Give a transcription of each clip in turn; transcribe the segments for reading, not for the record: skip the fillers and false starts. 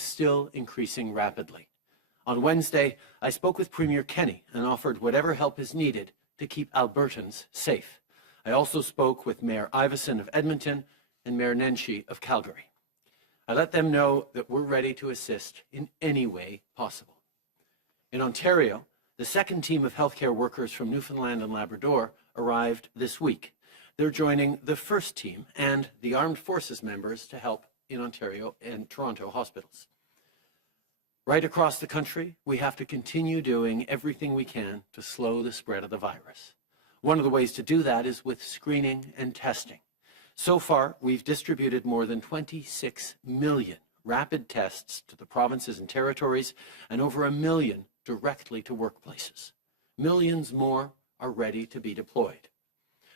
is still increasing rapidly. On Wednesday, I spoke with Premier Kenny and offered whatever help is needed to keep Albertans safe. I also spoke with Mayor Iveson of Edmonton and Mayor Nenshi of Calgary. I let them know that we're ready to assist in any way possible. In Ontario, the second team of healthcare workers from Newfoundland and Labrador arrived this week. They're joining the first team and the armed forces members to help in Ontario and Toronto hospitals. Right across the country, we have to continue doing everything we can to slow the spread of the virus. One of the ways to do that is with screening and testing. So far, we've distributed more than 26 million rapid tests to the provinces and territories and over 1 million directly to workplaces. Millions more are ready to be deployed.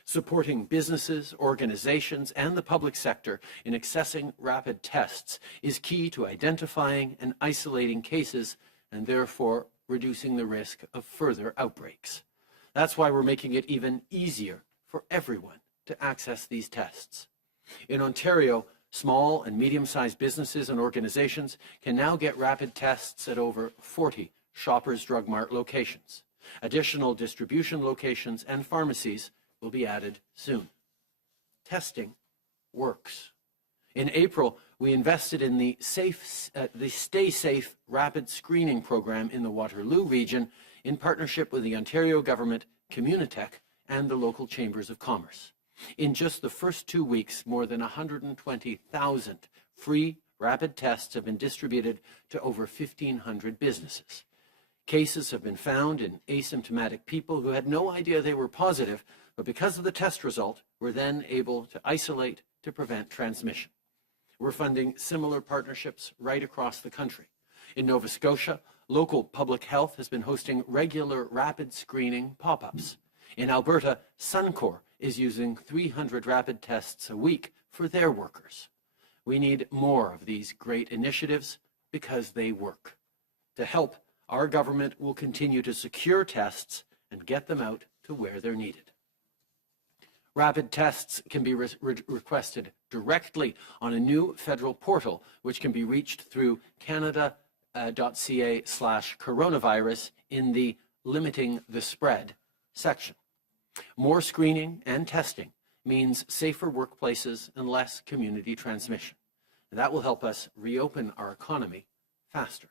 Supporting businesses, organizations, and the public sector in accessing rapid tests is key to identifying and isolating cases and therefore reducing the risk of further outbreaks. That's why we're making it even easier for everyone to access these tests. In Ontario, small and medium-sized businesses and organizations can now get rapid tests at over 40 Shoppers Drug Mart locations. Additional distribution locations and pharmacies will be added soon. Testing works. In April, we invested in the Stay Safe rapid screening program in the Waterloo region in partnership with the Ontario government, Communitech, and the local chambers of commerce. In just the first 2 weeks, more than 120,000 free rapid tests have been distributed to over 1,500 businesses. Cases have been found in asymptomatic people who had no idea they were positive, but because of the test result, were then able to isolate to prevent transmission. We're funding similar partnerships right across the country. In Nova Scotia, local public health has been hosting regular rapid screening pop-ups. In Alberta, Suncor is using 300 rapid tests a week for their workers. We need more of these great initiatives because they work. To help, our government will continue to secure tests and get them out to where they're needed. Rapid tests can be requested directly on a new federal portal, which can be reached through canada.ca/coronavirus in the Limiting the Spread section. More screening and testing means safer workplaces and less community transmission. And that will help us reopen our economy faster.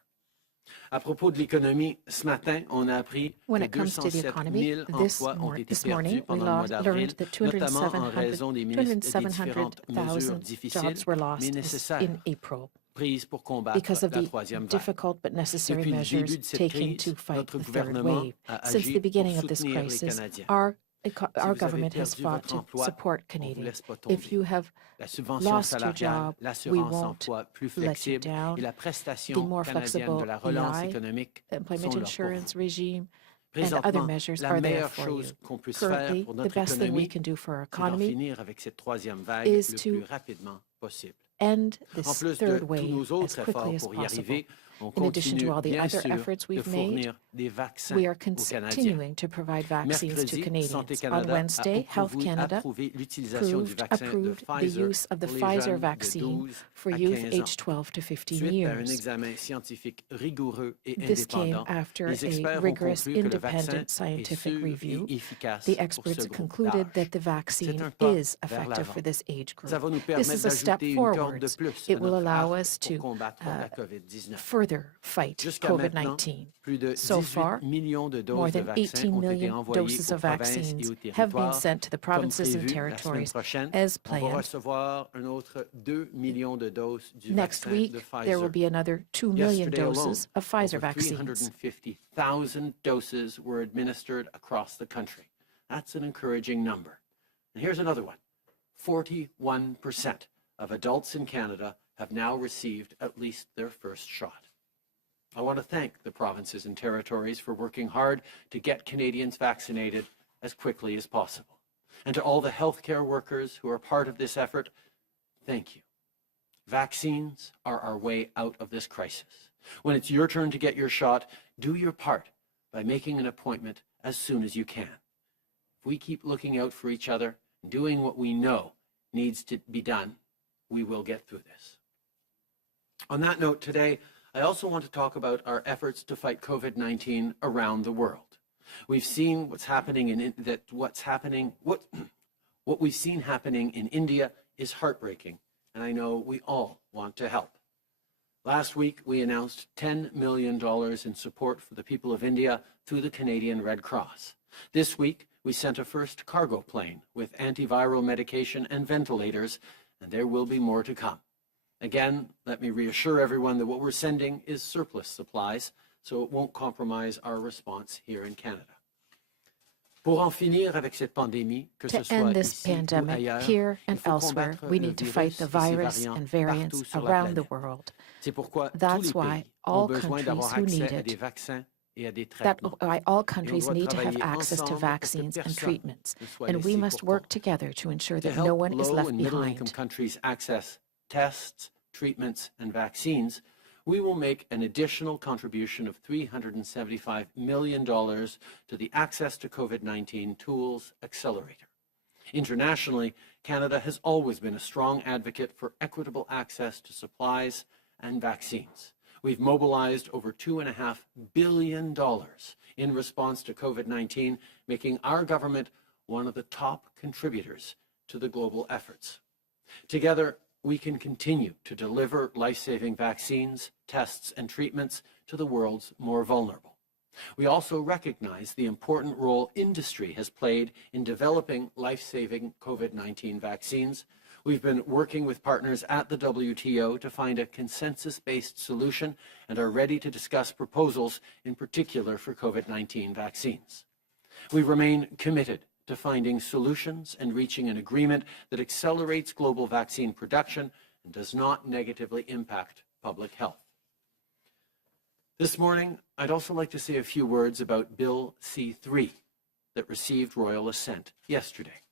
À propos de l'économie, ce matin, on a appris que 207 000 emplois ont été perdus pendant le mois d'avril, notamment en raison des différentes mesures difficiles mais nécessaires prises pour combattre la troisième vague. Depuis le début de cette crise, notre gouvernement a agi pour soutenir les Canadiens. Our government has fought to support Canadians. If you have lost your job, we won't let you down. The more flexible EI, employment insurance regime, and other measures are there for you. Currently, the best thing we can do for our economy is to end this third wave as quickly as possible. In addition to all the other efforts we've made, we are continuing to provide vaccines to Canadians. On Wednesday, Health Canada approved the use of the Pfizer vaccine for youth aged 12 to 15 years. This came after a rigorous, independent scientific review. The experts concluded that the vaccine is effective for this age group. This is a step forward. It will allow us to further fight COVID-19. So far, more than 18 million doses of vaccines have been sent to the provinces and territories as planned. Next week, there will be another 2 million doses of Pfizer vaccines. 350,000 doses were administered across the country. That's an encouraging number. And here's another one. 41% of adults in Canada have now received at least their first shot. I want to thank the provinces and territories for working hard to get Canadians vaccinated as quickly as possible. And to all the healthcare workers who are part of this effort, thank you. Vaccines are our way out of this crisis. When it's your turn to get your shot, do your part by making an appointment as soon as you can. If we keep looking out for each other and doing what we know needs to be done, we will get through this. On that note, today, I also want to talk about our efforts to fight COVID-19 around the world. We've seen what we've seen happening in India is heartbreaking, and I know we all want to help. Last week, we announced $10 million in support for the people of India through the Canadian Red Cross. This week, we sent a first cargo plane with antiviral medication and ventilators, and there will be more to come. Again, let me reassure everyone that what we're sending is surplus supplies, so it won't compromise our response here in Canada. To end this pandemic, here and elsewhere, we need to fight the virus and variants around the world. That's why all countries need to have access to vaccines and treatments, and we must work together to ensure that no one is left behind. Countries access tests, treatments, and vaccines, we will make an additional contribution of $375 million to the Access to COVID-19 Tools Accelerator. Internationally, Canada has always been a strong advocate for equitable access to supplies and vaccines. We've mobilized over $2.5 billion in response to COVID-19, making our government one of the top contributors to the global efforts. Together, we can continue to deliver life-saving vaccines, tests, and treatments to the world's more vulnerable. We also recognize the important role industry has played in developing life-saving COVID-19 vaccines. We've been working with partners at the WTO to find a consensus-based solution and are ready to discuss proposals, in particular for COVID-19 vaccines. We remain committed to finding solutions and reaching an agreement that accelerates global vaccine production and does not negatively impact public health. This morning, I'd also like to say a few words about Bill C-3 that received royal assent yesterday.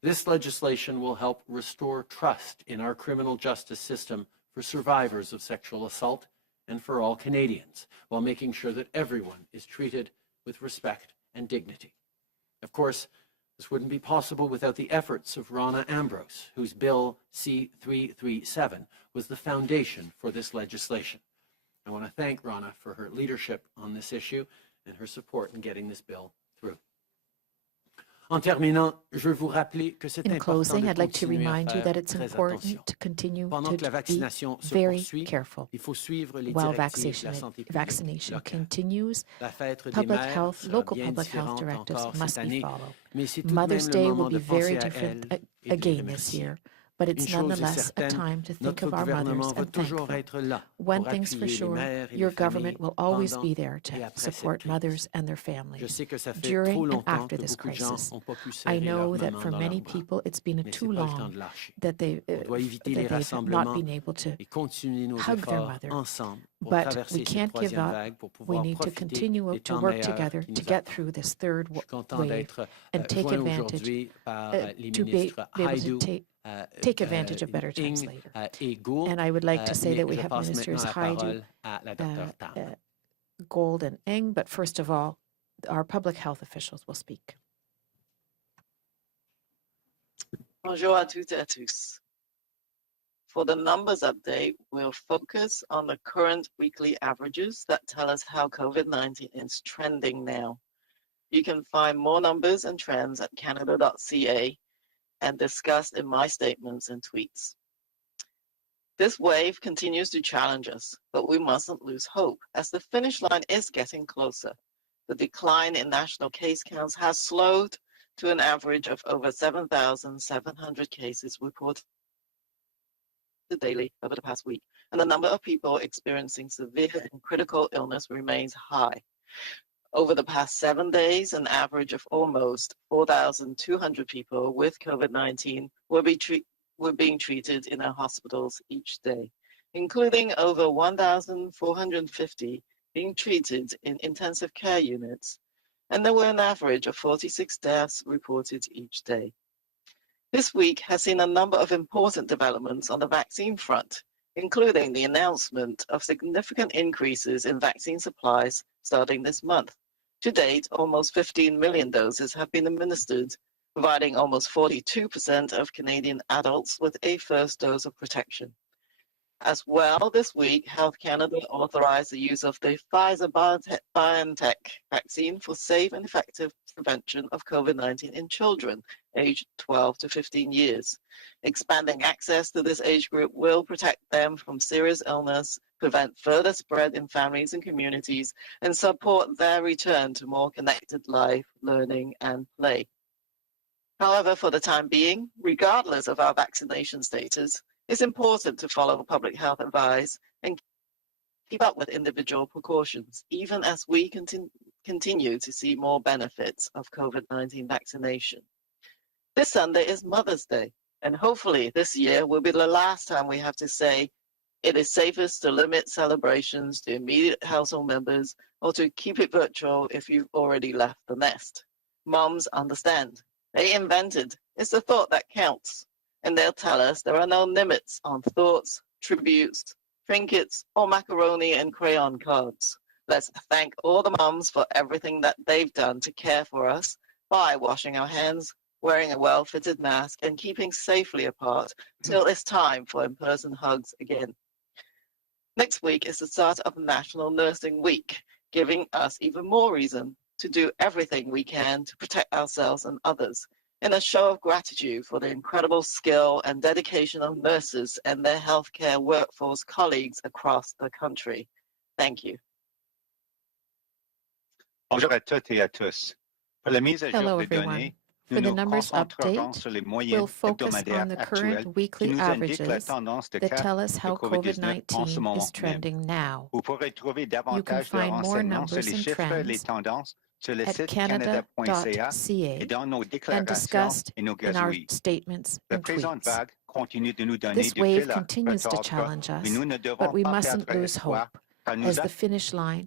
This legislation will help restore trust in our criminal justice system for survivors of sexual assault and for all Canadians, while making sure that everyone is treated with respect and dignity. Of course, this wouldn't be possible without the efforts of Rona Ambrose, whose Bill C-337 was the foundation for this legislation. I want to thank Rona for her leadership on this issue and her support in getting this bill through. In closing, I'd like to remind you that it's important to continue to be very careful while vaccination continues. Local public health directives must be followed. Mother's Day will be very different again this year, but it's nonetheless a time to think of our mothers and thank them. One thing's for sure, your government will always be there to support mothers and their families during and after this crisis. I know that for many people it's been too long that they've not been able to hug their mother. But we can't give up. We need to continue to work together to get through this third wave and take advantage to be able to take advantage of better times later. And I would like to say that we have Ministers Haidu, Gold and Eng, but first of all, our public health officials will speak. Bonjour à toutes et à tous. For the numbers update, we'll focus on the current weekly averages that tell us how COVID-19 is trending now. You can find more numbers and trends at canada.ca and discussed in my statements and tweets. This wave continues to challenge us, but we mustn't lose hope as the finish line is getting closer. The decline in national case counts has slowed to an average of over 7,700 cases reported daily over the past week, and the number of people experiencing severe and critical illness remains high. Over the past 7 days, an average of almost 4,200 people with COVID-19 were being treated in our hospitals each day, including over 1,450 being treated in intensive care units, and there were an average of 46 deaths reported each day. This week has seen a number of important developments on the vaccine front, including the announcement of significant increases in vaccine supplies starting this month. To date, almost 15 million doses have been administered, providing almost 42% of Canadian adults with a first dose of protection. As well, this week, Health Canada authorized the use of the Pfizer-BioNTech vaccine for safe and effective prevention of COVID-19 in children aged 12 to 15 years. Expanding access to this age group will protect them from serious illness, prevent further spread in families and communities, and support their return to more connected life, learning, and play. However, for the time being, regardless of our vaccination status, it's important to follow public health advice and keep up with individual precautions, even as we continue to see more benefits of COVID-19 vaccination. This Sunday is Mother's Day, and hopefully this year will be the last time we have to say it is safest to limit celebrations to immediate household members or to keep it virtual if you've already left the nest. Moms understand. They invented it's the thought that counts. And they'll tell us there are no limits on thoughts, tributes, trinkets, or macaroni and crayon cards. Let's thank all the moms for everything that they've done to care for us by washing our hands, wearing a well-fitted mask, and keeping safely apart till it's time for in-person hugs again. Next week is the start of National Nursing Week, giving us even more reason to do everything we can to protect ourselves and others, in a show of gratitude for the incredible skill and dedication of nurses and their healthcare workforce colleagues across the country. Thank you. Bonjour à toutes et à tous. Pour la mise à jour Hello, des everyone. données, For nous the nous numbers concentrerons update, sur les we'll moyennes focus on hebdomadaires the actuelles current weekly qui nous indiquent la averages tendance de that cas tell us de how COVID-19 en ce COVID-19 moment is même. trending now. Vous pourrez trouver You can davantage de find more renseignements sur numbers les and chiffres et les trends tendances sur le at site canada.ca et canada.ca dans nos and déclarations discussed et nos in our gazouilles. statements La and présente tweets. vague continue de nous donner This du wave fil à continues to retordre, challenge mais us, nous ne but devons we pas mustn't perdre lose espoir hope car nous as the finish line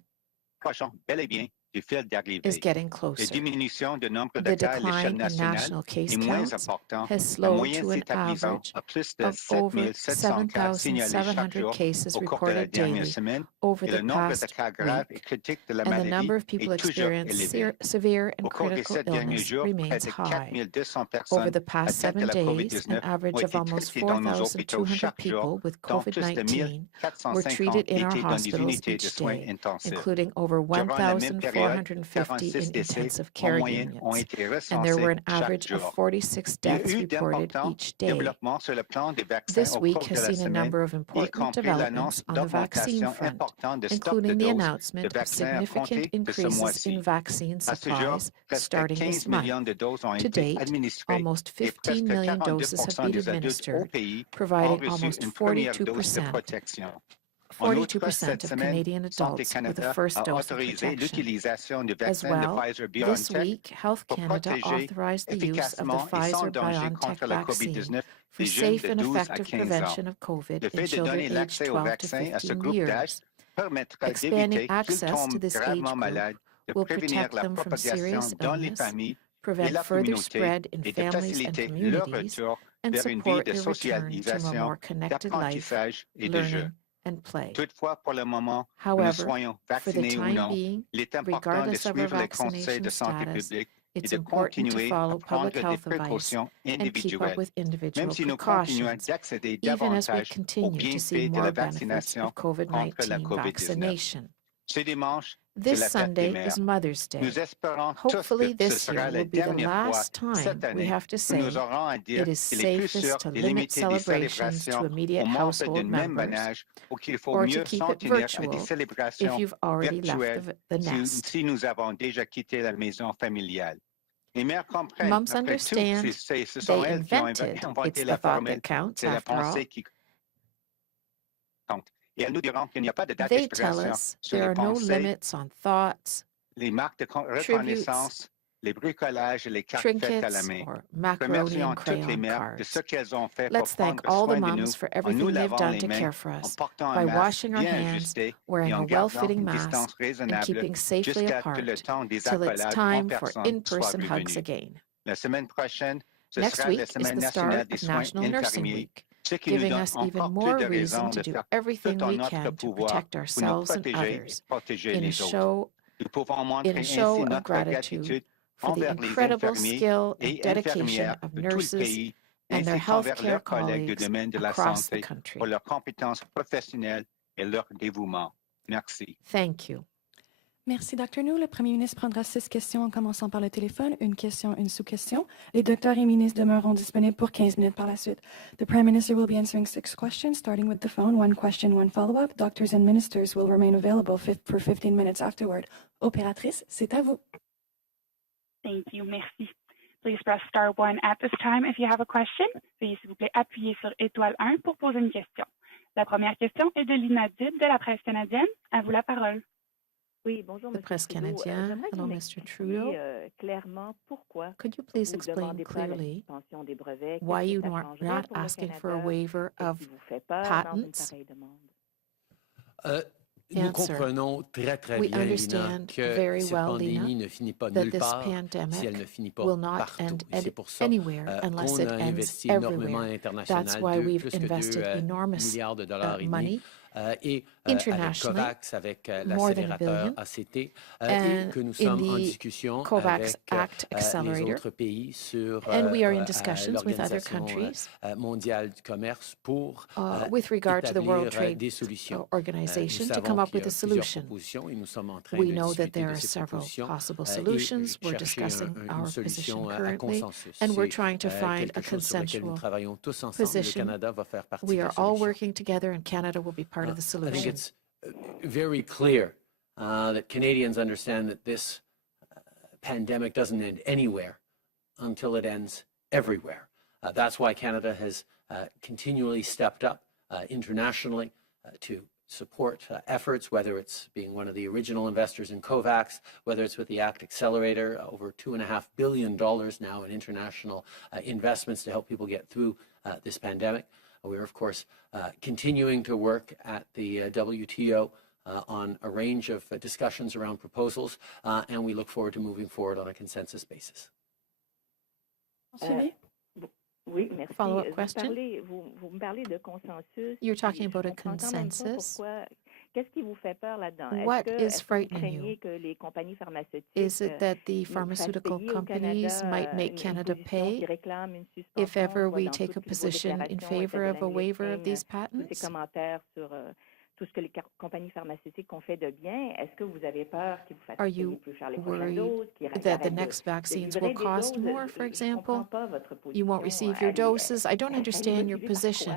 approchons bel et bien du fil is d'arrivée. getting La closer. diminution du nombre de The cas à l'échelle decline in nationale national case est moins counts important, has la slowed moyenne to an s'établissant average à plus de of over 7 700 cas signalés chaque 7,700 jour cases au cours de la reported dernière daily semaine over et the le nombre de past cas graves et week, critiques de la and the maladie number of people est toujours experiencing élevé. severe and Au cours des critical 7 derniers illness jours, près remains de high. 4200 Over personnes the past atteintes de 7 la days, an COVID-19 ont average of été almost traitées dans nos hôpitaux 4,200 chaque jour, people with dont plus de COVID-19 were 1450 treated in our étaient dans des hospitals unités de each soins day, intensifs. including over Durant la même période, 1,450 46 in décès intensive en care moyenne ont units, été and there were recensés an chaque average of jour. 46 Il y a deaths eu reported d'importants each day. développements sur le plan des vaccins This au week cours de has la seen a semaine, number of y important compris developments l'annonce on the vaccine d'augmentation front, importante de stock de including the doses announcement de of vaccins à significant compter de ce increases in mois-ci. vaccine À ce jour, supplies presque starting 15 this month. millions de doses ont To été date, administrées almost et 15 presque million doses have 42% been des adultes au administered, pays ont providing reçu almost une première dose de 42% protection. En outre, 42% cette of semaine, Canadian Santé adults with a Canada first a dose of autorisé protection. l'utilisation du As vaccin de well, this Pfizer-BioNTech week, Health pour Canada protéger authorized the use of the efficacement et sans danger Pfizer-BioNTech contre la vaccine COVID-19 for les jeunes safe de and 12 à effective 15 ans. prevention of COVID Le in fait de children donner aged l'accès au 12 to vaccin à ce 15 groupe d'âge years. permettra Expanding d'éviter qu'ils access to tombent this age gravement group malades, de will prévenir protect la them from propagation serious dans les illness, familles et prevent la further communauté spread in et de families and faciliter leur communities, retour and vers une vie support de their return to a socialisation, more connected life, d'apprentissage et de jeu. learning, and play. Toutefois, pour le moment, que nous However, soyons for the vaccinés ou time non, being, il est important de regardless of our suivre les conseils vaccination de santé status, publique et it's de important to continuer à follow prendre public des health advice précautions and keep up individuelles, with même individual si nous continuons precautions, d'accéder even as we davantage aux continue to see bienfaits de la more benefits vaccination of contre la COVID-19 COVID-19. vaccination. Ce dimanche, c'est This la fête des Sunday mères. is Mother's Day. Nous espérons tous Hopefully que ce this sera year la will be the dernière fois last time cette we année have to où say nous aurons à dire it is qu'il est plus sûr safest to de limit limiter des celebrations to célébrations aux immediate membres du household même members ménage ou qu'il faut or to mieux keep s'en it tenir à des virtual if célébrations you've already left virtuelles the nest. si nous avons déjà quitté la maison familiale. Les mères comprennent, Moms après tout, understand ce sont they elles qui ont invented it's inventé the la thought formule, that counts c'est la after all. pensée qui compte. Et elles nous diront qu'il n'y a pas de date They tell d'expiration us sur there les are no pensées, limits on thoughts, les marques de tributes, reconnaissance, les bricolages et les cartes faites à la trinkets, main. or macaroni Remercions and toutes les crayon mères de cards. ce qu'elles ont fait Let's pour thank prendre all the soin de nous moms for en nous everything they've lavant done les to mains, care for en us portant un by masque washing our bien hands, ajusté et wearing a en gardant well-fitting une mask, distance and raisonnable keeping safely jusqu'à ce que le apart temps des till it's accolades en time for personne soit in-person hugs revenu. again. La semaine prochaine, ce Next sera la week is Semaine the nationale start des of soins National Nursing infirmiers, Week, ce qui nous giving donne us even encore plus more de reason raisons to de do faire everything tout en we notre can to pouvoir protect pour nous ourselves and protéger et others protéger in a les autres. show Nous pouvons in montrer a ainsi show of notre gratitude gratitude for the envers les incredible infirmiers skill and et dedication infirmières of de tout le nurses pays and their ainsi qu'envers healthcare leurs collègues du colleagues domaine de la across the santé country. pour leurs compétences professionnelles et leur dévouement. Merci. Thank you. Merci, Dr. New. Le premier ministre prendra 6 questions en commençant par le téléphone, une question, une sous-question. Les docteurs et ministres demeureront disponibles pour 15 minutes par la suite. The Prime Minister will be answering 6 questions, starting with the phone, 1 question, 1 follow-up. Doctors and ministers will remain available for 15 minutes afterward. Opératrice, c'est à vous. Thank you. Merci. Please press star 1 at this time if you have a question. Veuillez s'il vous plaît appuyer sur étoile 1 pour poser une question. La première question est de Lina Dib de la presse canadienne. À vous la parole. Oui, bonjour, The presse Trudeau. canadienne. J'aimerais que Hello, vous Mr. m'expliquiez, Trudeau. clairement pourquoi Could you please vous explain demandez pas la clearly suspension des brevets. why Qu'est-ce you que ça are changerait not pour le asking for a Canada? waiver Qu'est-ce of qui vous fait peur dans une patents? pareille demande? Nous Answer. comprenons très We bien, Lina, understand que very cette well, pandémie Lina, ne finit pas that nulle this part si elle pandemic ne finit pas will not partout. end Et c'est pour ça anywhere unless qu'on it a ends investi énormément à everywhere. l'international, That's why we've plus que invested 2 enormous milliards de dollars et demi. money Et avec internationally, COVAX, avec more than $1 l'accélérateur billion, ACT, et and que nous in sommes en the discussion COVAX avec Act les Accelerator, autres pays sur and we are in discussions with other l'Organisation countries mondiale du commerce pour with regard to the World établir Trade des solutions. Nous Organization to savons come up qu'il y with a a plusieurs solution. propositions et nous sommes en train We de know that discuter there de are ces several propositions possible et solutions. We're chercher discussing une our solution position à currently, consensus. and we're C'est trying to find quelque a chose sur lequel nous consensual travaillons tous ensemble. position. Le Canada va faire partie We de are la all solution. working together, and Canada will be part of the I think solution. it's very clear that Canadians understand that this pandemic doesn't end anywhere until it ends everywhere. That's why Canada has continually stepped up internationally to support efforts, whether it's being one of the original investors in COVAX, whether it's with the ACT Accelerator, over $2.5 billion now in international investments to help people get through this pandemic. We're, of course, continuing to work at the WTO on a range of discussions around proposals, and we look forward to moving forward on a consensus basis. Oui, merci. Follow-up question? Vous me parlez de consensus. You're talking about a Je comprends quand même pas consensus. pourquoi. Qu'est-ce qui vous fait peur là-dedans? What is Est-ce que vous frightening you? craignez que les compagnies pharmaceutiques Is it that the nous fassent pharmaceutical payer au companies Canada might make une Canada position pay qui réclame une if suspension? ever Je vois we dans take a toutes vos position in déclarations, favor of a Mme waiver of these tous ces patents? commentaires sur tout ce que les compagnies pharmaceutiques ont fait de bien. Est-ce que vous avez peur qu'ils vous fassent Are payer you plus cher les prochaines worried doses, qu'ils that the arrêtent next de vaccines livrer will des cost doses? more, for Je ne comprends example? pas votre position. You won't receive your doses? I don't understand your position.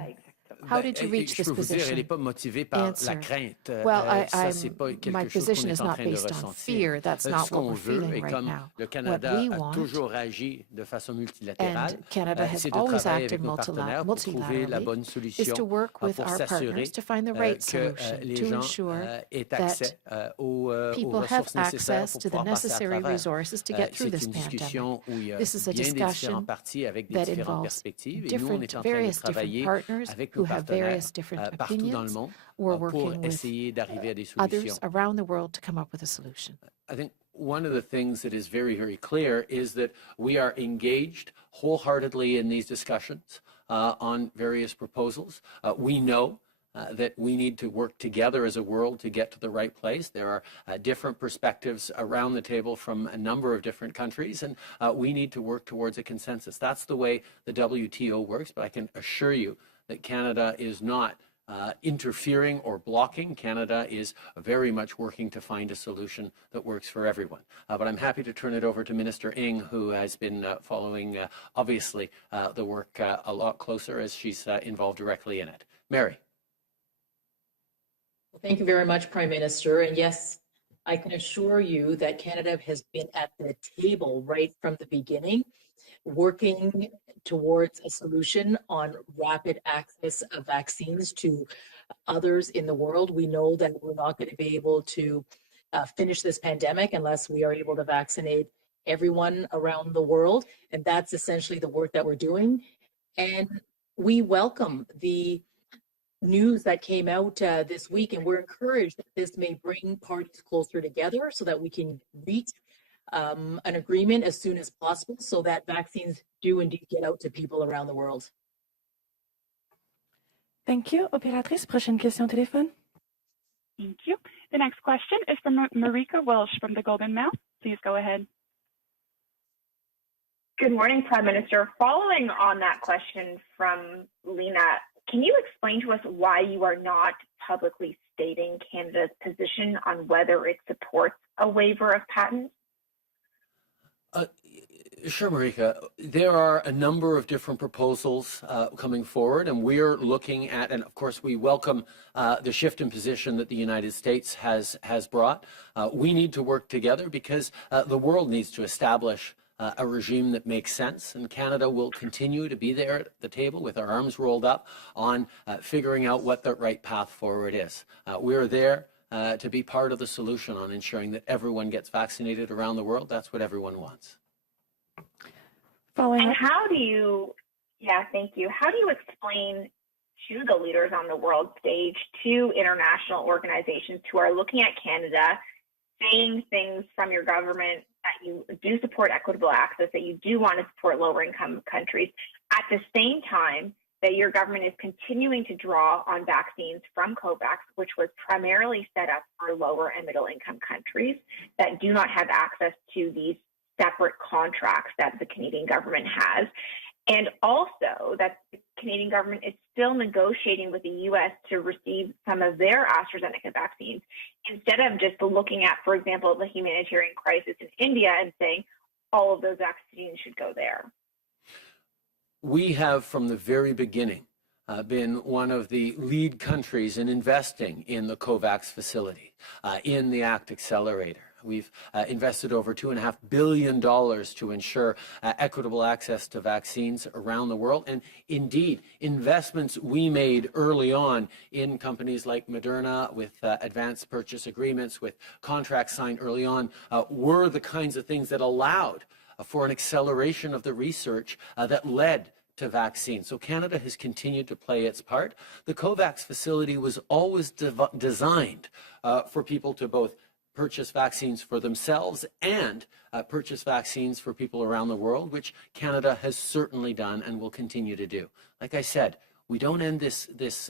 How did you reach Je this peux vous dire, elle position? n'est pas motivée par la Answer. crainte. Well, Ça, c'est pas my quelque chose position qu'on is est en not train de based on ressentir. fear. That's not Ce what qu'on we're veut, feeling et right comme now. le What Canada we a want, toujours agi de façon multilatérale, and Canada has c'est de always travailler acted avec nos partenaires pour trouver la multilaterally, bonne is to solution work with pour our s'assurer partners to find the right que solution, les to gens ensure aient that accès aux people have ressources nécessaires access pour to the pouvoir passer à necessary travers. resources to get through C'est this une pandemic. discussion où il y a This is a bien des discussion différents partis avec des that différentes involves perspectives. Et nous, on est en train de various different travailler partners avec who nos have partenaires various different partout dans le opinions. monde We're pour working with essayer d'arriver à des others solutions. around the world to come up with a solution. I think one of the things that is very, very clear is that we are engaged wholeheartedly in these discussions on various proposals. We know that we need to work together as a world to get to the right place. There are different perspectives around the table from a number of different countries, and we need to work towards a consensus. That's the way the WTO works, but I can assure you that Canada is not interfering or blocking. Canada is very much working to find a solution that works for everyone. But I'm happy to turn it over to Minister Ng, who has been following, obviously, the work a lot closer as she's involved directly in it. Mary. Well, thank you very much, Prime Minister. And yes, I can assure you that Canada has been at the table right from the beginning, working towards a solution on rapid access of vaccines to others in the world. We know that we're not going to be able to finish this pandemic unless we are able to vaccinate everyone around the world. And that's essentially the work that we're doing. And we welcome the news that came out this week, and we're encouraged that this may bring parties closer together so that we can reach an agreement as soon as possible so that vaccines do indeed get out to people around the world. Thank you. Opératrice, prochaine question téléphone. Thank you. The next question is from Marika Welsh from the Golden Mail. Please go ahead. Good morning, Prime Minister. Following on that question from Lena, can you explain to us why you are not publicly stating Canada's position on whether it supports a waiver of patents? Sure, Marika. There are a number of different proposals coming forward, and we're looking at, and of course we welcome the shift in position that the United States has brought. We need to work together because the world needs to establish a regime that makes sense, and Canada will continue to be there at the table with our arms rolled up on figuring out what the right path forward is. We're there to be part of the solution on ensuring that everyone gets vaccinated around the world. That's what everyone wants. And how do you, thank you. How do you explain to the leaders on the world stage, to international organizations who are looking at Canada, saying things from your government that you do support equitable access, that you do want to support lower income countries, at the same time that your government is continuing to draw on vaccines from COVAX, which was primarily set up for lower and middle income countries that do not have access to these separate contracts that the Canadian government has, and also that the Canadian government is still negotiating with the U.S. to receive some of their AstraZeneca vaccines, instead of just looking at, for example, the humanitarian crisis in India and saying all of those vaccines should go there? We have, from the very beginning, been one of the lead countries in investing in the COVAX facility, in the ACT Accelerator. We've invested over $2.5 billion to ensure equitable access to vaccines around the world. And indeed, investments we made early on in companies like Moderna with advanced purchase agreements, with contracts signed early on, were the kinds of things that allowed for an acceleration of the research that led to vaccines. So Canada has continued to play its part. The COVAX facility was always designed for people to both purchase vaccines for themselves and purchase vaccines for people around the world, which Canada has certainly done and will continue to do. Like I said, we don't end this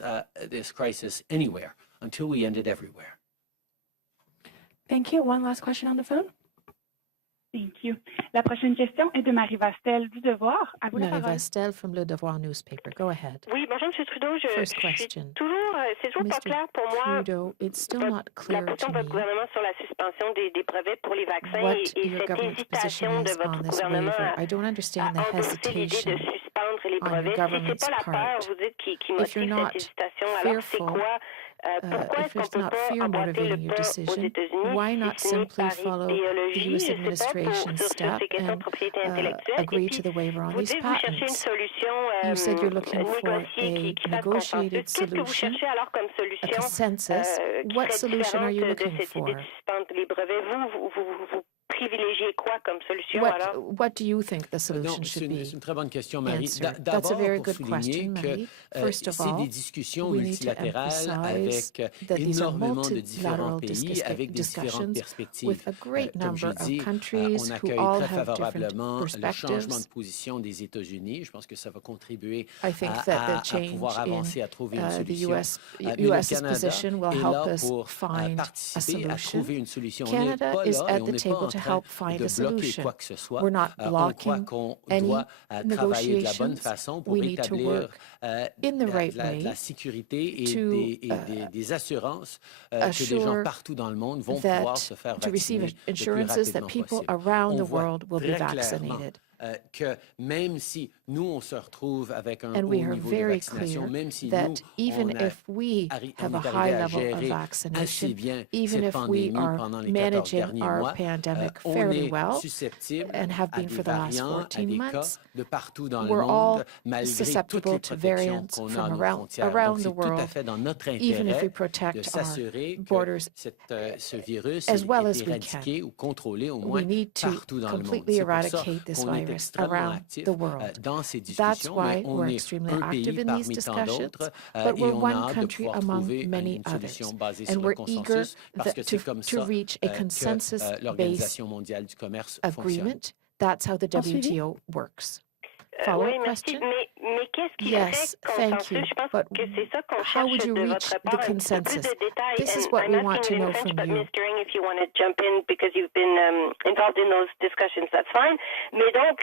crisis anywhere until we end it everywhere. Thank you. One last question on the phone. Thank you. La prochaine question est de Marie Vastel du Devoir. À vous la Marie parole. Vastel from Le Devoir newspaper. Go ahead. Oui, bonjour, M. Trudeau. First question. C'est toujours pas Mr. clair pour moi Trudeau, it's still not clear la position to de votre me gouvernement sur la suspension des brevets pour les vaccins what et your cette government's position hésitation de is votre on this gouvernement waiver. I don't understand the à endosser l'idée de hesitation suspendre les on your brevets. Si c'est government's pas la peur, part. vous dites, qui If you're motive not cette hésitation, alors c'est fearful, quoi? Pourquoi if est-ce qu'on it's peut not pas fear emboîter le motivating your pas aux decision, États-Unis why si not ce n'est simply par follow the idéologie, U.S. je sais pas, administration's sur step ces questions de and propriété intellectuelle? Et agree puis, to the waiver on vous these dites que vous cherchez une patents? solution You said you're looking for négociée qui a fasse consensus. negotiated Qu'est-ce que vous solution, cherchez alors comme a solution consensus. qui What serait solution are you différente de looking cette idée for? de suspendre les brevets? Vous privilégiez quoi comme solution alors? What do you think the Non, solution c'est should be? une très bonne question, Marie. Answered. That's a very D'abord, pour good question, souligner que Marie. First of c'est all, des discussions we need to multilatérales emphasize avec that these are énormément de différents multilateral pays, avec des différentes discussions perspectives. with a great Comme je number of dis, countries on who accueille all très have different favorablement le changement perspectives. de position des États-Unis. Je pense que ça va contribuer I think that the à change pouvoir avancer, à trouver une in the solution. Mais le U.S.'s Canada position will est help là us pour find a participer à solution. trouver une solution. On Canada n'est pas is là et at on the n'est pas table en to train help find de a bloquer solution. quoi que ce soit. We're not On croit blocking qu'on any doit travailler de la bonne negotiations. façon pour We need to établir work in the right de la way sécurité et to des assurances que des gens assure partout dans le monde vont that pouvoir se faire to receive vacciner le plus assurances that rapidement people possible. around On the voit world will be très clairement vaccinated. que même si nous, on se retrouve avec un And haut we are niveau de very vaccination, clear même si nous, that even on if we have a est high arrivé à level of gérer assez vaccination, bien even cette if we pandémie are pendant les 14 managing derniers our mois, pandemic on fairly est well susceptible and have à been des for the last variants, à 14 des cas months, de partout dans le we're all monde, malgré toutes susceptible les to protections variants qu'on a à from nos around frontières. Donc, the c'est tout à world, fait dans notre even if we intérêt de protect our s'assurer que borders ce virus as well est as we éradiqué ou contrôlé au we moins need to partout dans le monde. completely C'est pour ça eradicate this qu'on est virus extrêmement around actif the world. dans ces That's discussions, why mais on we're est extremely un active pays in these parmi tant discussions, d'autres but et we're on a one hâte de country pouvoir among trouver many une solution others. basée And sur le we're eager consensus parce que c'est comme to ça reach a que consensus-based l'Organisation mondiale du commerce fonctionne. agreement. That's how the Ensuite? WTO works. Oui, Follow-up merci. question? Mais Mais qu'est-ce qui Yes, ferait thank you. consensus? Je pense But que c'est ça qu'on how would cherche you de reach votre the part, un petit peu plus consensus? de détails. This is And what I'm we asking want to it in know French, from but you. Mr. Ng, if you want to jump in because you've been involved in those discussions, that's fine. Mais donc,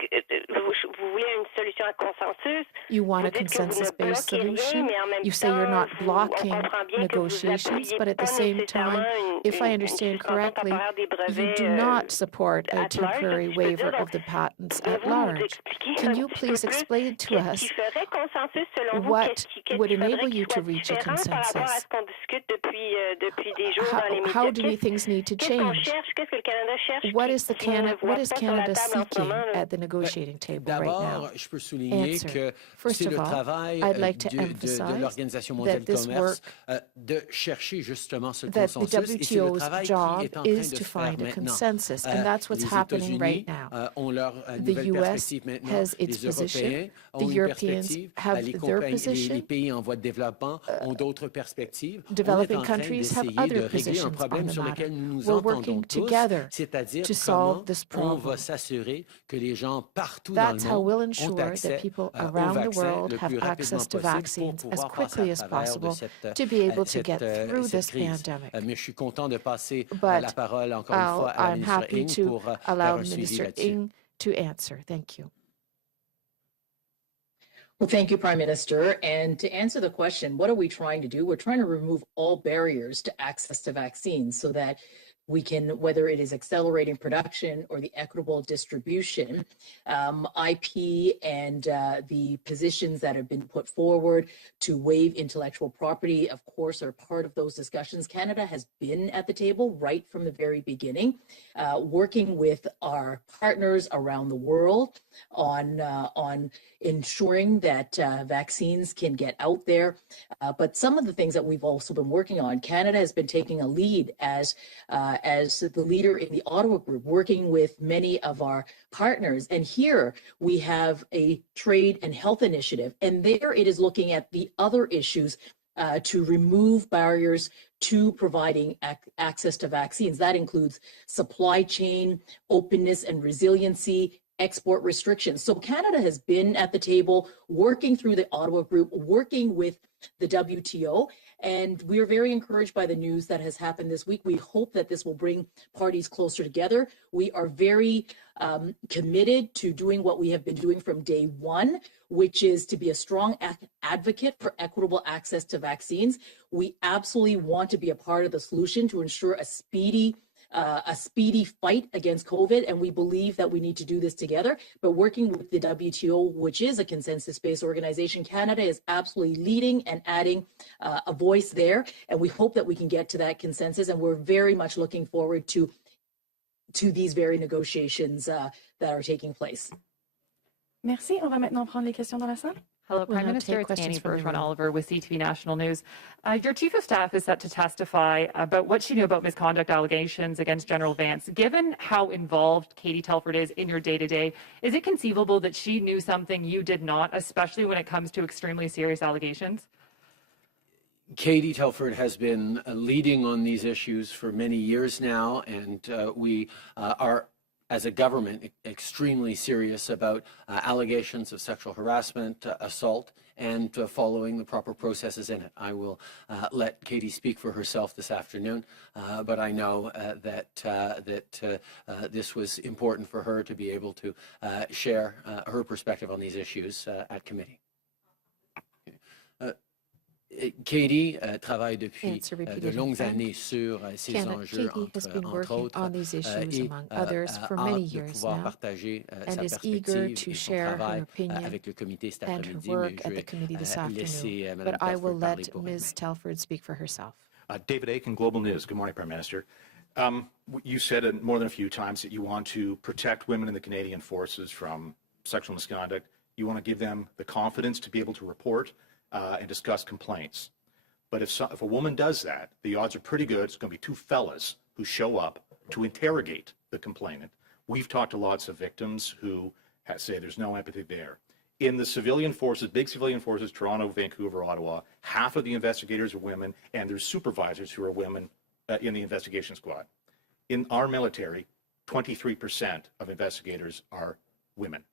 vous voulez une solution à consensus. You want Vous a dites que vous ne consensus-based bloquez rien, solution. mais en même You say you're not temps, on blocking comprend bien que vous negotiations, appuyez but at the pas same time, nécessairement if I une understand suspension correctly, temporaire des you do brevets not support a at large, temporary si je peux waiver dire. of the patents at Pouvez-vous nous large. expliquer Can un you petit please peu plus explain to qu'est-ce us qui ferait consensus selon vous? what Qu'est-ce would qu'il faudrait enable qu'il you to soit reach a différent par rapport à consensus? ce qu'on discute depuis des jours dans les How médias? do things need to Qu'est-ce qu'on change? cherche? Qu'est-ce que le Canada cherche What qui is ne voit what is pas sur la Canada table en ce seeking moment? at the negotiating table right now? D'abord, je peux souligner Answer. que First c'est of le all, travail I'd like to de emphasize l'Organisation mondiale that du this commerce work, de chercher justement ce that the consensus, et c'est le WTO's travail qui job est en train is de to se faire find a maintenant. consensus, and that's what's Les happening right États-Unis now. ont leur The nouvelle US perspective maintenant, has its les position, Européens the ont une Europeans perspective, have les their les position, pays en voie de développement ont d'autres perspectives. On est developing en train countries have d'essayer de other régler un positions on problème the sur matter. lequel nous nous We're entendons working tous, together c'est-à-dire to comment solve this on va problem. s'assurer que les gens partout dans That's le how monde we'll ont ensure that accès people au around the vaccin world le have plus rapidement access to possible pour vaccines as pouvoir passer quickly à as travers de possible cette, to be able to get through cette this crise. pandemic. Mais je suis content de passer But la parole encore une fois à la I'm ministre happy Ng to pour faire allow un suivi Minister là-dessus. Ng to answer. Thank you. Well, thank you, Prime Minister. And to answer the question, what are we trying to do? We're trying to remove all barriers to access to vaccines so that we can, whether it is accelerating production or the equitable distribution, IP and the positions that have been put forward to waive intellectual property, of course, are part of those discussions. Canada has been at the table right from the very beginning, working with our partners around the world on ensuring that vaccines can get out there. But some of the things that we've also been working on, Canada has been taking a lead as the leader in the Ottawa Group, working with many of our partners. And here we have a trade and health initiative, and there it is looking at the other issues to remove barriers to providing access to vaccines. That includes supply chain, openness and resiliency, export restrictions. So Canada has been at the table, working through the Ottawa Group, working with the WTO, and we are very encouraged by the news that has happened this week. We hope that this will bring parties closer together. We are very committed to doing what we have been doing from day one, which is to be a strong advocate for equitable access to vaccines. We absolutely want to be a part of the solution to ensure a speedy fight against COVID, and we believe that we need to do this together. But working with the WTO, which is a consensus-based organization, Canada is absolutely leading and adding a voice there, and we hope that we can get to that consensus, and we're very much looking forward to these very negotiations that are taking place. Merci. On va maintenant prendre les questions dans la salle. Hello, We'll Prime now Minister. take It's Annie questions from the Bergeron room. Oliver with CTV National News. Your Chief of Staff is set to testify about what she knew about misconduct allegations against General Vance. Given how involved Katie Telford is in your day-to-day, is it conceivable that she knew something you did not, especially when it comes to extremely serious allegations? Katie Telford has been leading on these issues for many years now, and we are, as a government, extremely serious about allegations of sexual harassment, assault, and following the proper processes in it. I will let Katie speak for herself this afternoon, but I know that this was important for her to be able to share her perspective on these issues at committee. Katie travaille depuis de longues années sur ces enjeux, entre autres, et hâte de pouvoir partager sa perspective et son travail avec le comité cet après-midi, mais je vais laisser Mme Telford parler pour elle-même. David Aiken, Global News. Good morning, Prime Minister. You said more than a few times that you want to protect women in the Canadian forces from sexual misconduct. You want to give them the confidence to be able to report and discuss complaints. But if a woman does that, the odds are pretty good it's going to be two fellas who show up to interrogate the complainant. We've talked to lots of victims who say there's no empathy there. In the civilian forces, big civilian forces, Toronto, Vancouver, Ottawa, half of the investigators are women, and there's supervisors who are women in the investigation squad. In our military, 23% of investigators are women.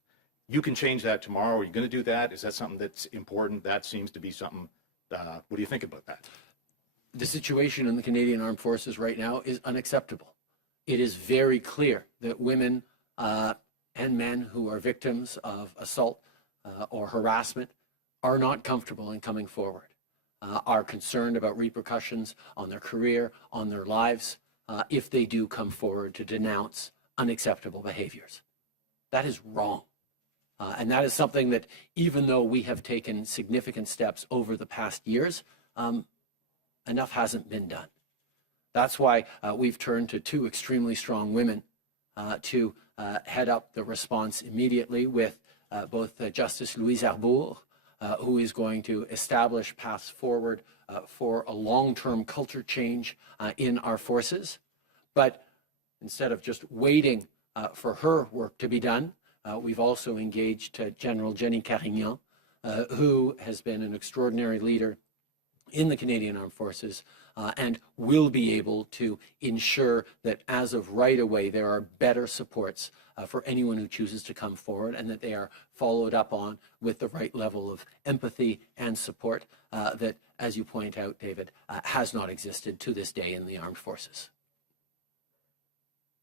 you can change that tomorrow. Are you going to do that? Is that something that's important? That seems to be something, what do you think about that? The situation in the Canadian Armed Forces right now is unacceptable. It is very clear that women and men who are victims of assault or harassment are not comfortable in coming forward, are concerned about repercussions on their career, on their lives, if they do come forward to denounce unacceptable behaviors. That is wrong. And that is something that, even though we have taken significant steps over the past years, enough hasn't been done. That's why we've turned to two extremely strong women to head up the response immediately, with both Justice Louise Arbour, who is going to establish paths forward for a long-term culture change in our forces. But instead of just waiting for her work to be done, we've also engaged General Jenny Carignan, who has been an extraordinary leader in the Canadian Armed Forces and will be able to ensure that as of right away there are better supports for anyone who chooses to come forward, and that they are followed up on with the right level of empathy and support that, as you point out, David, has not existed to this day in the armed forces.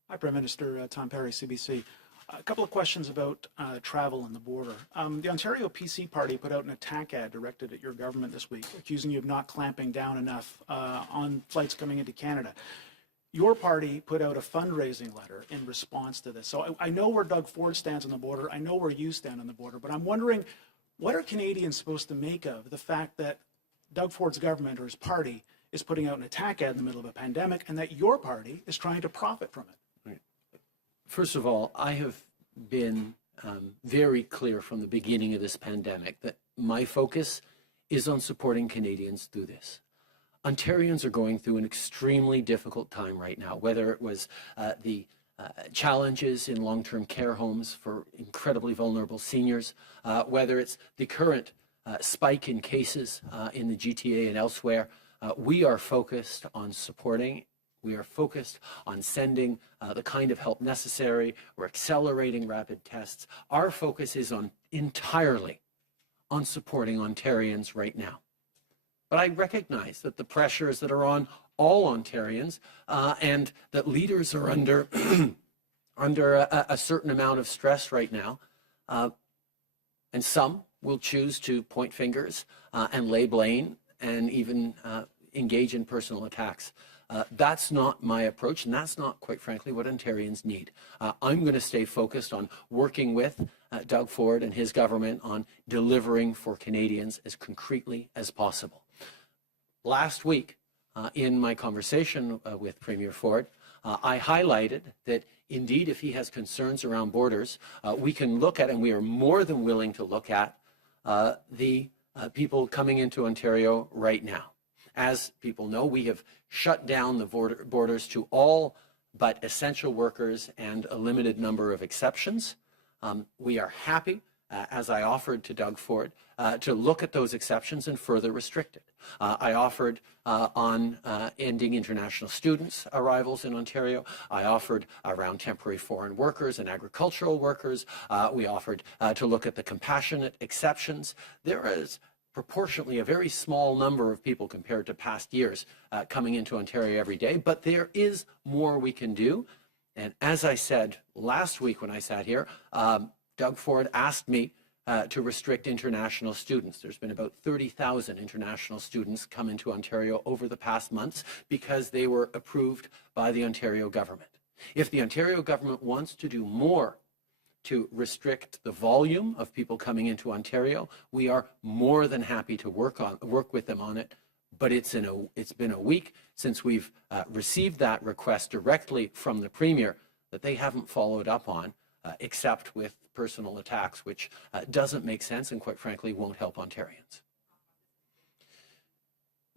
Hi, Prime Minister. Tom Perry, CBC. A couple of questions about travel and the border. The Ontario PC Party put out an attack ad directed at your government this week, accusing you of not clamping down enough on flights coming into Canada. Your party put out a fundraising letter in response to this. So I know where Doug Ford stands on the border. I know where you stand on the border. But I'm wondering, what are Canadians supposed to make of the fact that Doug Ford's government or his party is putting out an attack ad in the middle of a pandemic, and that your party is trying to profit from it? First of all, I have been very clear from the beginning of this pandemic that my focus is on supporting Canadians through this. Ontarians are going through an extremely difficult time right now, whether it was the challenges in long-term care homes for incredibly vulnerable seniors, whether it's the current spike in cases in the GTA and elsewhere. We are focused on supporting. We are focused on sending the kind of help necessary. We're accelerating rapid tests. Our focus is entirely on supporting Ontarians right now. But I recognize that the pressures that are on all Ontarians and that leaders are under a certain amount of stress right now, and some will choose to point fingers and lay blame and even engage in personal attacks. That's not my approach, and that's not, quite frankly, what Ontarians need. I'm going to stay focused on working with Doug Ford and his government on delivering for Canadians as concretely as possible. Last week, in my conversation with Premier Ford, I highlighted that indeed, if he has concerns around borders, we can look at, and we are more than willing to look at, the people coming into Ontario right now. As people know, we have shut down the borders to all but essential workers and a limited number of exceptions. We are happy, as I offered to Doug Ford, to look at those exceptions and further restrict it. I offered on ending international students' arrivals in Ontario. I offered around temporary foreign workers and agricultural workers. We offered to look at the compassionate exceptions. There is proportionately a very small number of people compared to past years coming into Ontario every day, but there is more we can do. And as I said last week when I sat here, Doug Ford asked me to restrict international students. There's been about 30,000 international students come into Ontario over the past months because they were approved by the Ontario government. If the Ontario government wants to do more to restrict the volume of people coming into Ontario, we are more than happy to work with them on it. But it's been a week since we've received that request directly from the Premier that they haven't followed up on, except with personal attacks, which doesn't make sense and, quite frankly, won't help Ontarians.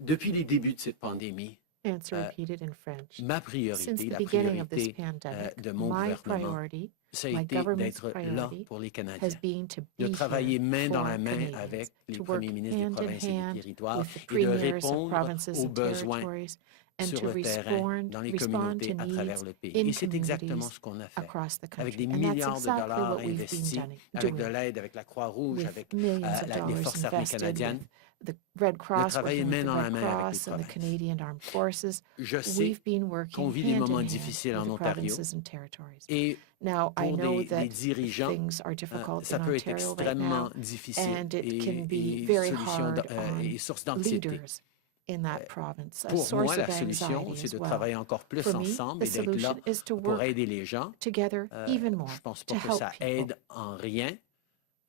Depuis les débuts de cette pandémie, Answer repeated in French. ma priorité, Since the la beginning of this priorité pandemic, de mon my gouvernement, priority, ça a my été government's d'être là priority, pour les has Canadiens, been to de be travailler here main dans for la main Canadians, avec les to work premiers ministres des hand in provinces et des hand territoires with the et de premiers of répondre provinces aux and besoins territories, and sur to le terrain, dans les communautés à travers le pays. Et c'est exactement ce qu'on a fait, avec des milliards de dollars investis, avec de l'aide, avec la Croix-Rouge, avec les forces armées canadiennes. The Red Cross, travailler main dans la main avec les and the Canadian Armed Forces. Je sais We've been working qu'on vit des hand moments in hand difficiles en with the Ontario. provinces and territories. Et Now, I pour know des that dirigeants, things are difficult ça in peut être Ontario right extrêmement now, difficile and it can be et very solution hard et on source d'anxiété. leaders in that province. A Pour source moi, la of solution, anxiety c'est as de well. travailler encore plus For me, ensemble the et d'être là solution is to pour work aider les gens. together even more Je ne pense to pas que help ça people. aide en rien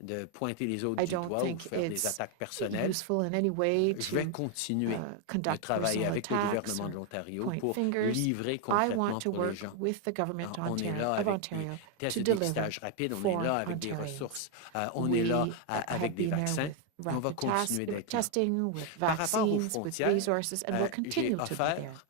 de pointer les autres I du don't doigt ou think faire des it's attaques personnelles. useful in any way Je vais to continuer de conduct travailler personal avec le attacks gouvernement de or l'Ontario point pour fingers. livrer I concrètement want to pour les work gens. with the government On est là of avec Ontario des tests to de deliver dépistage rapide, on est for là avec des Ontarians. ressources, on est là avec have des been there vaccins. with On va rapid continuer d'être là. testing, with Par rapport aux vaccines, with frontières, resources, and we'll j'ai continue to be there. offert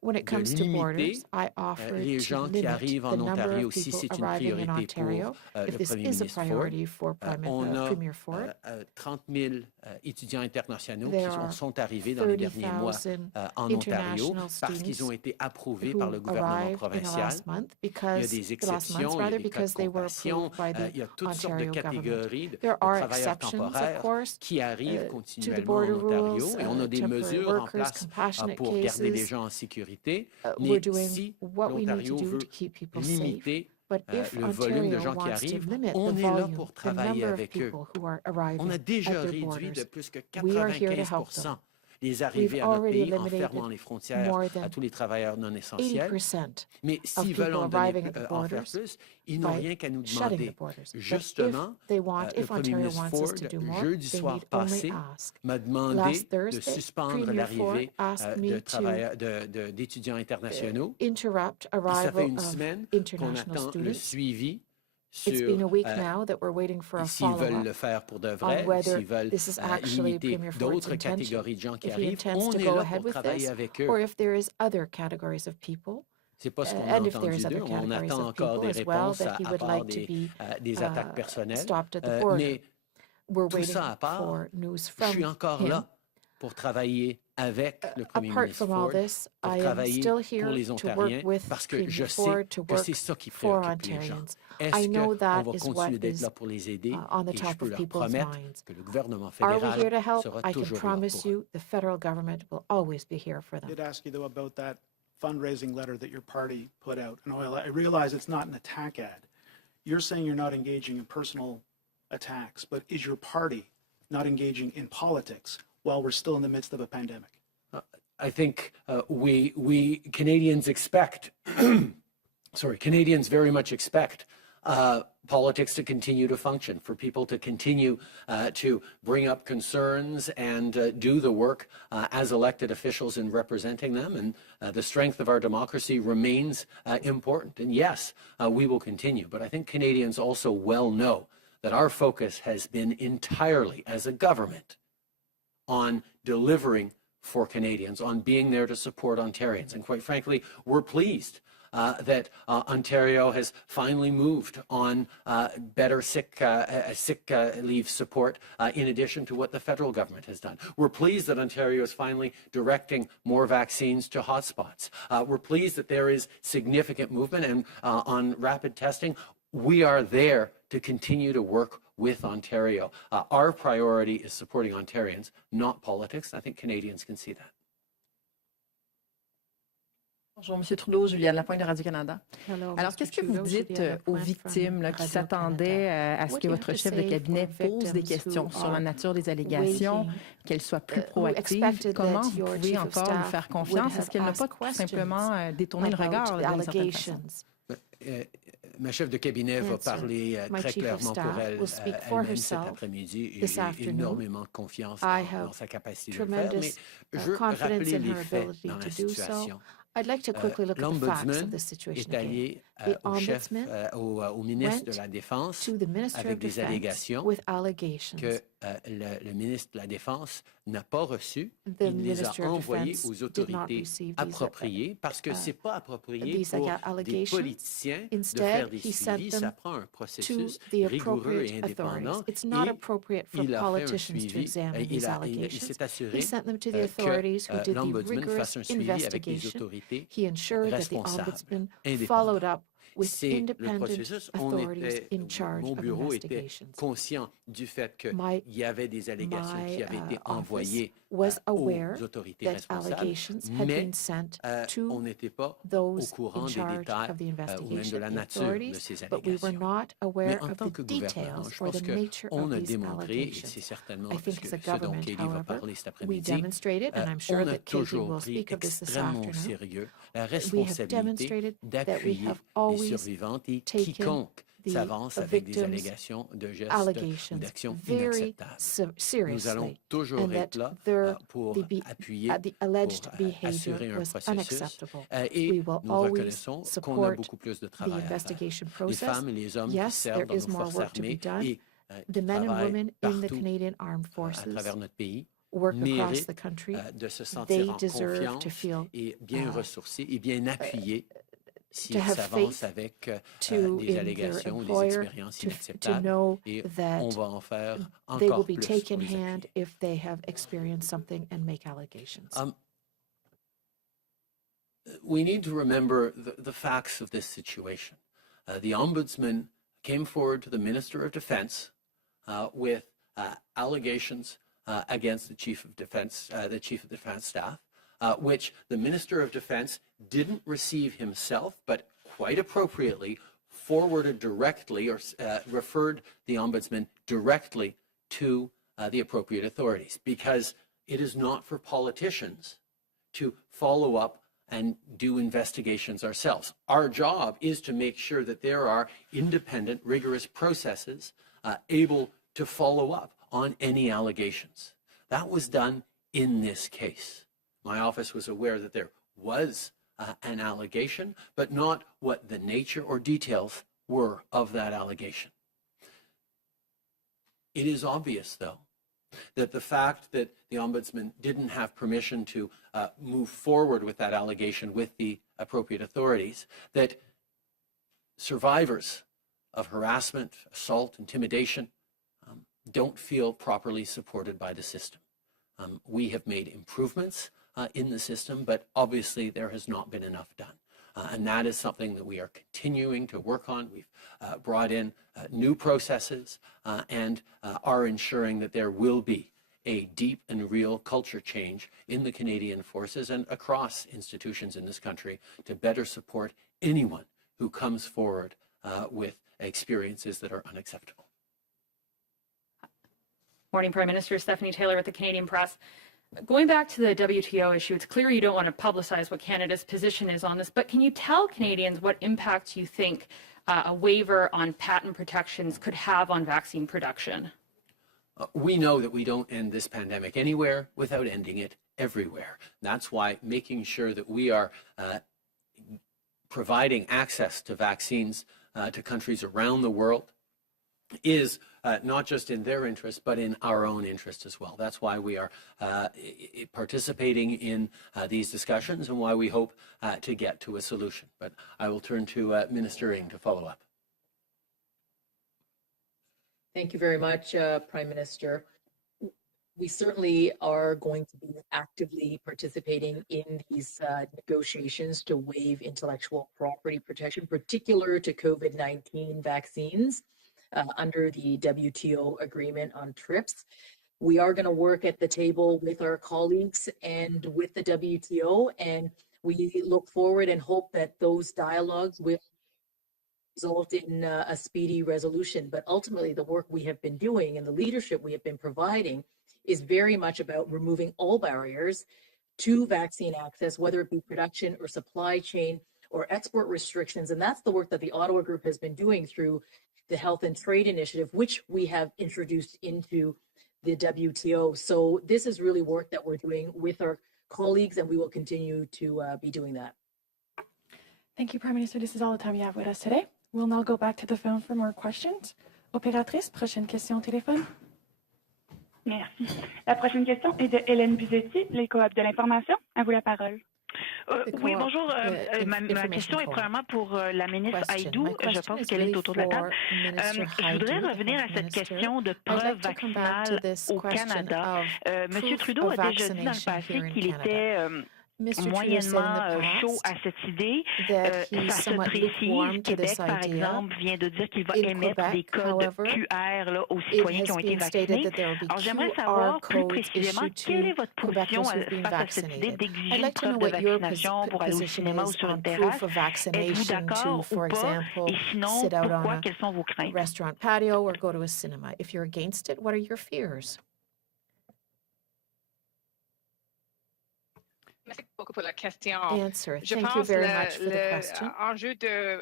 When it de comes to limiter borders, I offer les to gens qui limit arrivent the en number Ontario of si people c'est une arriving in priorité pour Ontario. If le this Premier is a ministre Ford. priority for On a Premier Ford, 30 000 étudiants internationaux there qui are sont arrivés dans les derniers mois 30,000 en Ontario international parce qu'ils ont été approuvés who par le gouvernement arrived in the provincial. last month Il y a because des the last exceptions, month, il y a rather, des cas de because they were compassion, approved by the il y a toutes sortes de Ontario government. catégories de There are travailleurs exceptions, of temporaires course, qui arrivent to the continuellement en border Ontario rules, et on a des temporary mesures en workers, place compassionate pour garder les cases. gens en sécurité. We're Mais doing si what we need to l'Ontario do veut to keep people safe. limiter But if le volume de Ontario gens qui wants to arrivent, limit the on est là volume, pour the travailler number of avec eux. people who are arriving On a déjà at their réduit borders, de plus que we are here to help 95% them. les arrivées à notre already pays en eliminated fermant les frontières more à than tous les travailleurs non essentiels. 80% Mais of s'ils veulent en, people arriving donner, at the en faire borders plus, ils n'ont by rien qu'à nous shutting the demander. borders. But Justement, if they want, le if Premier Ontario ministre wants us Ford, to do more, jeudi they soir need only passé, ask. m'a demandé Last de Thursday, suspendre Premier Ford l'arrivée asked me d'étudiants internationaux. interrupt Et ça fait arrival une of semaine qu'on international attend le students. suivi It's been a sur week now that we're waiting for a s'ils veulent follow-up le faire pour de on vrai, whether s'ils veulent this is actually limiter Premier Ford's d'autres intention, catégories de gens qui if he arrivent. intends On to est go là ahead pour with travailler this, avec eux. or if there is other categories of people. C'est pas ce qu'on a And if there entendu is d'eux. other On categories attend of encore people des as well réponses that he à would part like to be des attaques personnelles. stopped at the border. Mais We're tout waiting ça à part, for news je from suis encore him. là pour travailler avec le Premier Apart ministre from all Ford, this, pour I am travailler still pour here les to Ontariens, work with parce que Premier je sais Ford, to que work c'est ça qui for préoccupe les gens. Ontarians. Est-ce I know qu'on that va is continuer what d'être is là pour les aider? on the Et je top peux of leur people's promettre minds. que le gouvernement Are we here to fédéral help? sera I can toujours là promise pour eux. you the federal government will always be here for I them. did ask you, though, about that fundraising letter that your party put out. And I realize it's not an attack ad. You're saying you're not engaging in personal attacks, but is your party not engaging in politics while we're still in the midst of a pandemic? I think we Canadians expect, Canadians very much expect politics to continue to function, for people to continue to bring up concerns and do the work as elected officials in representing them. And the strength of our democracy remains important. And yes, we will continue. But I think Canadians also well know that our focus has been entirely, as a government, on delivering for Canadians, on being there to support Ontarians. And quite frankly, we're pleased that Ontario has finally moved on better sick leave support in addition to what the federal government has done. We're pleased that Ontario is finally directing more vaccines to hotspots. We're pleased that there is significant movement and on rapid testing. We are there to continue to work with Ontario. Our priority is supporting Ontarians, not politics. I think Canadians can see that. Bonjour, M. Trudeau, Juliane Lapointe de Radio-Canada. Alors, qu'est-ce que vous dites aux victimes là, qui s'attendaient à ce que votre chef de cabinet pose des questions sur la nature des allégations, qu'elle soit plus proactive? Comment vous pouvez encore lui faire confiance? Est-ce qu'elle n'a pas tout simplement détourné le regard d'une certaine façon? Ma chef de cabinet va parler très clairement pour elle-même cet après-midi et j'ai énormément confiance dans sa capacité de le faire, mais je veux rappeler les faits dans la situation. I'd like to quickly look at the facts of the situation est allé au ministre de la Défense avec des allégations que le ministre de la Défense n'a pas reçu. The Il les a Minister of envoyés Defense aux did not autorités receive appropriées parce que ce n'est pas approprié these pour des allegations. politiciens de Instead, faire des he sent suivis. them Ça prend un to processus the rigoureux et appropriate authorities. indépendant. It's not Et appropriate for il a fait un politicians to suivi. examine these Il allegations. s'est assuré He sent them to the que authorities who did the l'Ombudsman rigorous fasse un suivi avec les investigation. autorités He ensured that the responsables, Ombudsman indépendants. followed up with C'est le independent processus. authorities in charge Mon of bureau était investigations. conscient du fait qu'il y avait des allégations qui avaient été office envoyées was aware aux autorités that responsables, allegations had mais been sent to on n'était pas au those courant in des charge détails of the ou même de investigation, la the nature de authorities, ces but we were allégations. not Mais aware en of tant the que gouvernement, details je or pense the nature qu'on of a these démontré, et c'est allegations. certainement I think as a ce dont government, Katie va however, parler cet we après-midi, demonstrated, and I'm sure on a that Katie toujours will pris speak of this extrêmement au afternoon, sérieux la we have responsabilité demonstrated that we d'appuyer have les always survivantes et taken quiconque the s'avance avec des victims' allégations de gestes ou allegations d'actions very inacceptables. Nous allons seriously, toujours and être that là pour appuyer, the alleged pour behavior assurer un was processus. unacceptable. Et We will nous always reconnaissons qu'on a support beaucoup plus de the travail à faire. investigation Les process. femmes et les hommes qui Yes, servent there dans is nos more forces work to be armées done. et The men and travaillent women in the partout Canadian Armed à Forces travers notre pays work across méritent the country. de se sentir They en deserve to confiance feel et bien ressourcés et bien appuyés to s'ils have s'avancent faith avec to des in their allégations ou des employer, expériences to inacceptables. know Et that on va en faire they will encore be plus taken pour les hand appuyer. if they have experienced something and make allegations. We need to remember the facts of this situation. The Ombudsman came forward to the Minister of Defense with allegations against the Chief of Defense Staff, which the Minister of Defense didn't receive himself, but quite appropriately forwarded directly or referred the Ombudsman directly to the appropriate authorities, because it is not for politicians to follow up and do investigations ourselves. Our job is to make sure that there are independent, rigorous processes able to follow up on any allegations. That was done in this case. My office was aware that there was an allegation, but not what the nature or details were of that allegation. It is obvious, though, that the fact that the Ombudsman didn't have permission to move forward with that allegation with the appropriate authorities, that survivors of harassment, assault, intimidation don't feel properly supported by the system. We have made improvements in the system, but obviously there has not been enough done. And that is something that we are continuing to work on. We've brought in new processes and are ensuring that there will be a deep and real culture change in the Canadian Forces and across institutions in this country to better support anyone who comes forward with experiences that are unacceptable. Morning, Prime Minister. Stephanie Taylor at the Canadian Press. Going back to the WTO issue, it's clear you don't want to publicize what Canada's position is on this, but can you tell Canadians what impact you think a waiver on patent protections could have on vaccine production? We know that we don't end this pandemic anywhere without ending it everywhere. That's why making sure that we are providing access to vaccines to countries around the world is not just in their interest, but in our own interest as well. That's why we are participating in these discussions and why we hope to get to a solution. But I will turn to Minister Ng to follow up. Thank you very much, Prime Minister. We certainly are going to be actively participating in these negotiations to waive intellectual property protection, particular to COVID-19 vaccines under the WTO agreement on TRIPS. We are going to work at the table with our colleagues and with the WTO, and we look forward and hope that those dialogues will result in a speedy resolution. But ultimately, the work we have been doing and the leadership we have been providing is very much about removing all barriers to vaccine access, whether it be production or supply chain or export restrictions. And that's the work that the Ottawa Group has been doing through the Health and Trade Initiative, which we have introduced into the WTO. So this is really work that we're doing with our colleagues, and we will continue to be doing that. Thank you, Prime Minister. This is all the time you have with us today. We'll now go back to the phone for more questions. Opératrice, prochaine question au téléphone. Merci. La prochaine question est de Hélène Buzetti, les coops de l'information. À vous la parole. Oui, bonjour. Ma question est premièrement pour la ministre Haïdou. Je pense qu'elle est autour de la table. Je voudrais revenir à cette question de preuve vaccinale au Canada. Monsieur Trudeau a déjà dit dans le passé qu'il était moyennement chaud à cette idée. Ça se précise. Québec, par exemple, vient de dire qu'il va émettre des codes QR là, aux citoyens qui ont été vaccinés. Alors, j'aimerais savoir plus précisément quelle est votre position face à cette idée d'exiger une preuve de vaccination pour aller au cinéma ou sur une terrasse. Êtes-vous d'accord ou pas? Et sinon, pourquoi? Quelles sont vos craintes? Restaurant patio or go to a cinema. If you're against it, what are your fears? Merci beaucoup pour la question. Answer. Je Thank you pense very much for the question. L'enjeu de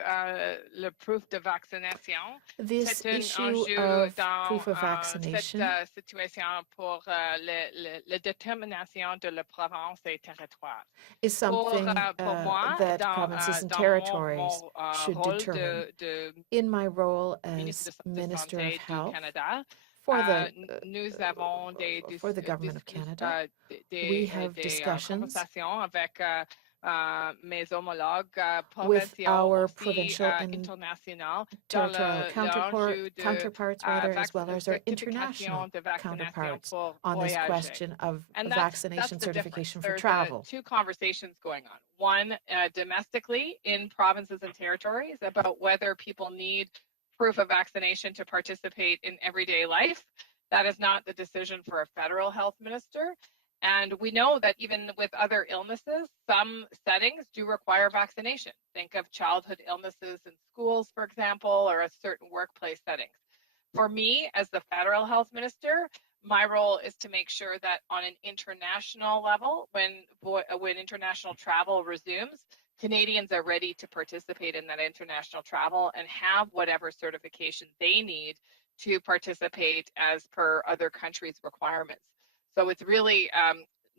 le proof de vaccination, This c'est un issue enjeu of dans proof of vaccination cette situation pour la détermination de la province et territoire. is something pour moi, that dans, provinces and dans territories mon should rôle determine. de In my role ministre as de Minister Santé of du Health Canada, for nous avons for the government of Canada, we have discussions conversations avec mes homologues with provinciaux our aussi, provincial and internationaux territorial l'enjeu counterparts, as well as our international counterparts on this question of vaccination certification for travel. Two conversations going on. One, domestically in provinces and territories about whether people need proof of vaccination to participate in everyday life. That is not the decision for a federal health minister. And we know that even with other illnesses, some settings do require vaccination. Think of childhood illnesses in schools, for example, or a certain workplace settings. For me, as the federal health minister, my role is to make sure that on an international level, when international travel resumes, Canadians are ready to participate in that international travel and have whatever certification they need to participate as per other countries' requirements. So it's really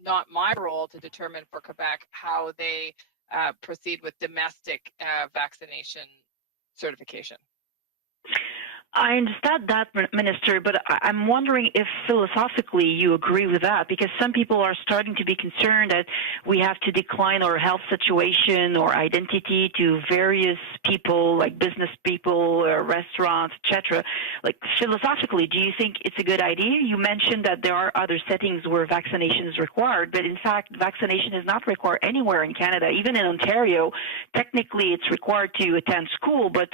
not my role to determine for Quebec how they proceed with domestic vaccination certification. I understand that, Minister, but I'm wondering if philosophically you agree with that, because some people are starting to be concerned that we have to decline our health situation or identity to various people, like business people, restaurants, etc. Like, philosophically, do you think it's a good idea? You mentioned that there are other settings where vaccination is required, but in fact, vaccination is not required anywhere in Canada. Even in Ontario, technically it's required to attend school, but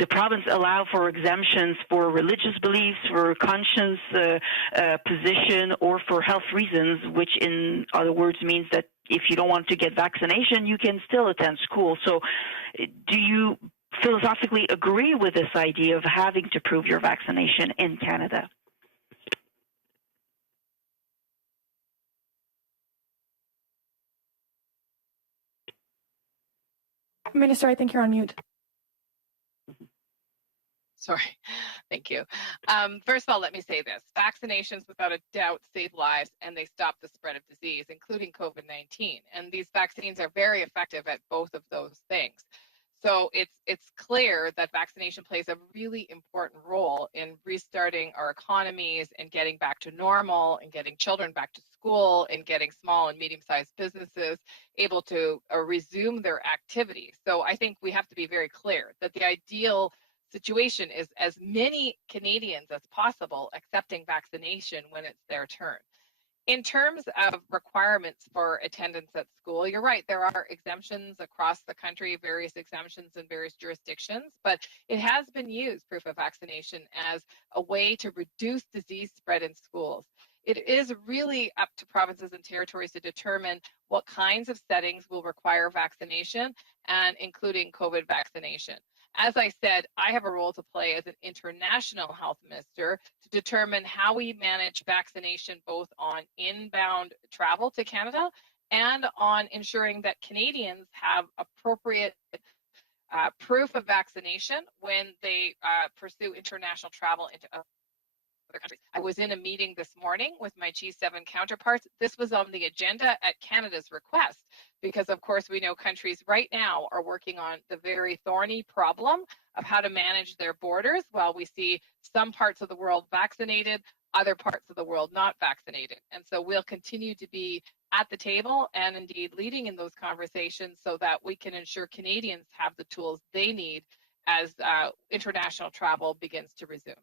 the province allow for exemptions for religious beliefs, for conscience position, or for health reasons, which in other words means that if you don't want to get vaccination, you can still attend school. So do you philosophically agree with this idea of having to prove your vaccination in Canada? Minister, I think you're on mute. Sorry, thank you. First of all, let me say this. Vaccinations, without a doubt, save lives and they stop the spread of disease, including COVID-19. And these vaccines are very effective at both of those things. So it's clear that vaccination plays a really important role in restarting our economies and getting back to normal and getting children back to school and getting small and medium-sized businesses able to resume their activities. So I think we have to be very clear that the ideal situation is as many Canadians as possible accepting vaccination when it's their turn. In terms of requirements for attendance at school, you're right, there are exemptions across the country, various exemptions in various jurisdictions, but it has been used, proof of vaccination, as a way to reduce disease spread in schools. It is really up to provinces and territories to determine what kinds of settings will require vaccination, and including COVID vaccination. As I said, I have a role to play as an international health minister to determine how we manage vaccination both on inbound travel to Canada and on ensuring that Canadians have appropriate proof of vaccination when they pursue international travel into other countries. I was in a meeting this morning with my G7 counterparts. This was on the agenda at Canada's request because, of course, we know countries right now are working on the very thorny problem of how to manage their borders while we see some parts of the world vaccinated, other parts of the world not vaccinated. And so we'll continue to be at the table and indeed leading in those conversations so that we can ensure Canadians have the tools they need as international travel begins to resume.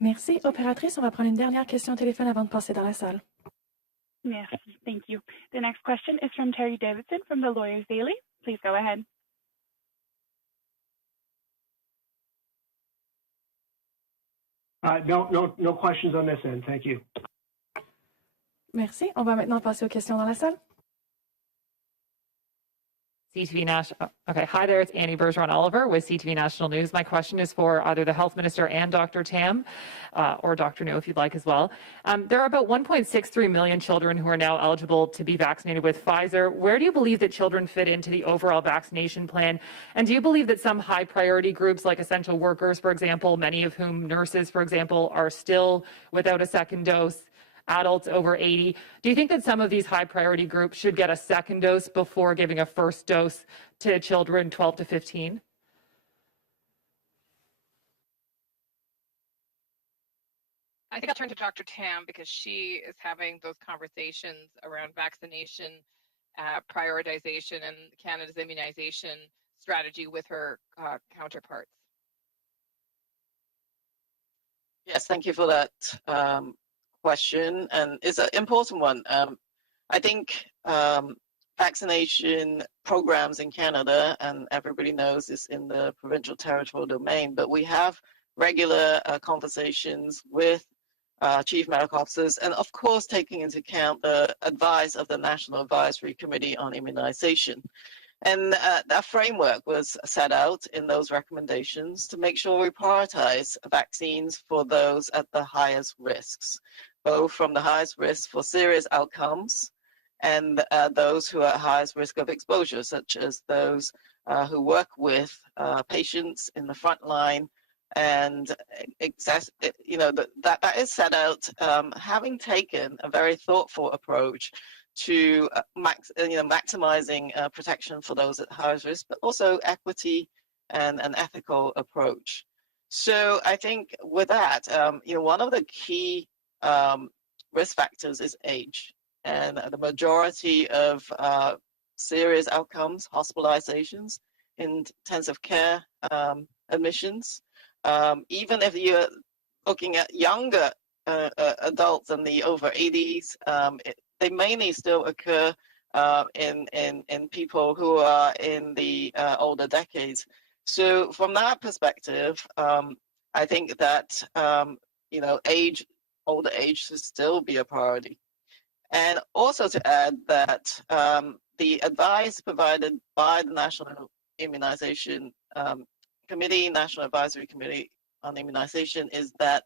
Merci. Opératrice, on va prendre une dernière question au téléphone avant de passer dans la salle. Merci. Thank you. The next question is from Terry Davidson from the Lawyers Daily. Please go ahead. No questions on this end. Thank you. Merci. On va maintenant passer aux questions dans la salle. CTV National. Okay, hi there. It's Annie Bergeron-Oliver with CTV National News. My question is for either the Health Minister and Dr. Tam, or Dr. New if you'd like as well. There are about 1.63 million children who are now eligible to be vaccinated with Pfizer. Where do you believe that children fit into the overall vaccination plan? And do you believe that some high priority groups like essential workers, for example, many of whom nurses, for example, are still without a second dose, adults over 80. Do you think that some of these high priority groups should get a second dose before giving a first dose to children 12 to 15? I think I'll turn to Dr. Tam because she is having those conversations around vaccination prioritization and Canada's immunization strategy with her counterparts. Yes, thank you for that question, and it's an important one. I think vaccination programs in Canada, and everybody knows it's in the provincial territorial domain, but we have regular conversations with chief medical officers, and of course taking into account the advice of the National Advisory Committee on Immunization. And that framework was set out in those recommendations to make sure we prioritize vaccines for those at the highest risks, both from the highest risk for serious outcomes and those who are at highest risk of exposure, such as those who work with patients in the front line. And that is set out, having taken a very thoughtful approach to maximizing protection for those at highest risk, but also equity and an ethical approach. So I think with that, one of the key risk factors is age, and the majority of serious outcomes, hospitalizations, intensive care admissions, even if you're looking at younger adults and the over 80s, they mainly still occur in people who are in the older decades. So from that perspective, I think that older age should still be a priority. And also to add that the advice provided by the National Immunization Committee, National Advisory Committee on Immunization, is that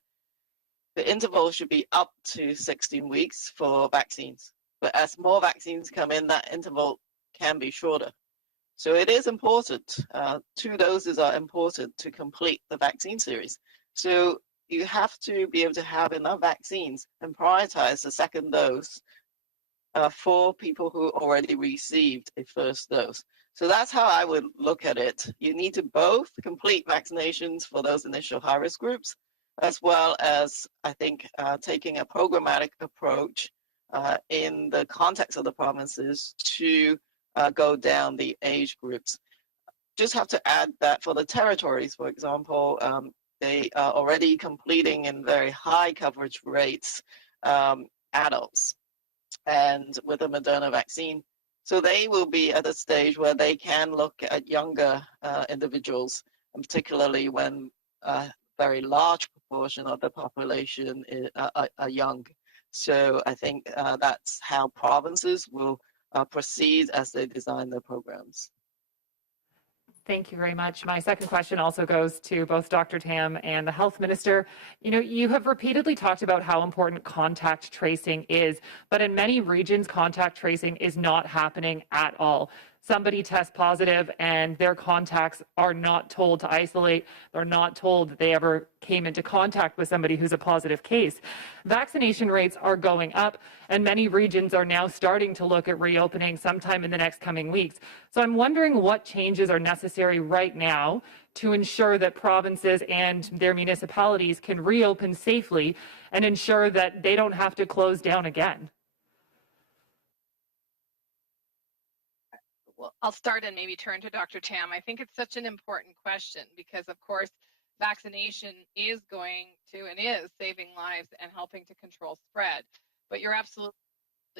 the interval should be up to 16 weeks for vaccines. But as more vaccines come in, that interval can be shorter. So it is important. 2 doses are important to complete the vaccine series. So you have to be able to have enough vaccines and prioritize the second dose for people who already received a first dose. So that's how I would look at it. You need to both complete vaccinations for those initial high-risk groups, as well as, I think, taking a programmatic approach in the context of the provinces to go down the age groups. Just have to add that for the territories, for example, they are already completing in very high coverage rates adults, and with a Moderna vaccine. So they will be at a stage where they can look at younger individuals, and particularly when a very large proportion of the population are young. So I think that's how provinces will proceed as they design their programs. Thank you very much. My second question also goes to both Dr. Tam and the Health Minister. You have repeatedly talked about how important contact tracing is, but in many regions, contact tracing is not happening at all. somebody tests positive and their contacts are not told to isolate. They're not told that they ever came into contact with somebody who's a positive case. Vaccination rates are going up, and many regions are now starting to look at reopening sometime in the next coming weeks. So I'm wondering what changes are necessary right now to ensure that provinces and their municipalities can reopen safely and ensure that they don't have to close down again. Well, I'll start and maybe turn to Dr. Tam. I think it's such an important question because, of course, vaccination is going to and is saving lives and helping to control spread. But you're absolutely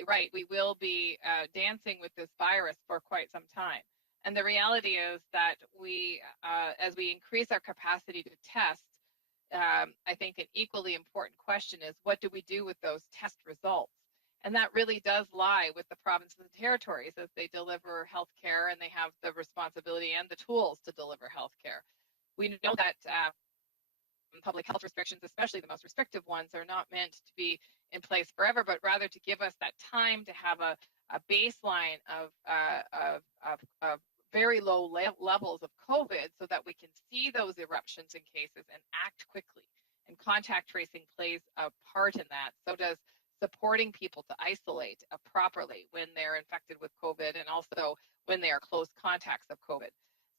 right. We will be dancing with this virus for quite some time. And the reality is that we, as we increase our capacity to test, I think an equally important question is what do we do with those test results? And that really does lie with the provinces and territories as they deliver healthcare and they have the responsibility and the tools to deliver healthcare. We know that public health restrictions, especially the most restrictive ones, are not meant to be in place forever, but rather to give us that time to have a baseline of very low levels of COVID so that we can see those eruptions in cases and act quickly. And contact tracing plays a part in that. So does supporting people to isolate properly when they're infected with COVID and also when they are close contacts of COVID.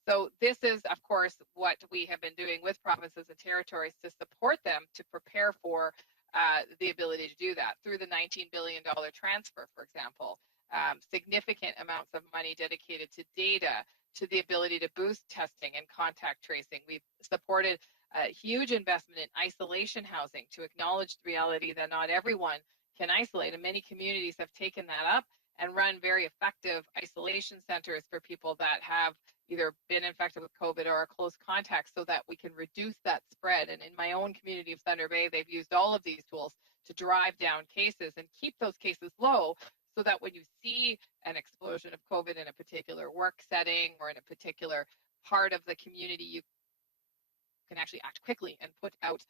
So this is, of course, what we have been doing with provinces and territories to support them to prepare for the ability to do that through the $19 billion transfer, for example, significant amounts of money dedicated to data, to the ability to boost testing and contact tracing. We've supported a huge investment in isolation housing to acknowledge the reality that not everyone can isolate, and many communities have taken that up and run very effective isolation centers for people that have either been infected with COVID or are close contacts so that we can reduce that spread. And in my own community of Thunder Bay, they've used all of these tools to drive down cases and keep those cases low so that when you see an explosion of COVID in a particular work setting or in a particular part of the community, you can actually act quickly and put out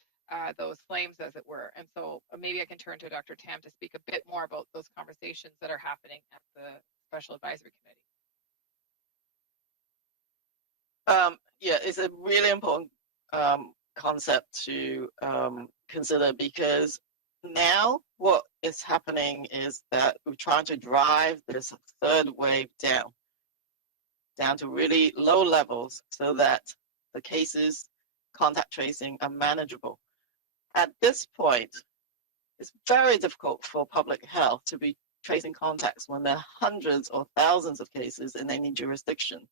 those flames, as it were. And so maybe I can turn to Dr. Tam to speak a bit more about those conversations that are happening at the Special Advisory Committee. Yeah, it's a really important concept to consider because now what is happening is that we're trying to drive this third wave down to really low levels so that the cases, contact tracing are manageable. At this point, it's very difficult for public health to be tracing contacts when there are hundreds or thousands of cases in any jurisdiction.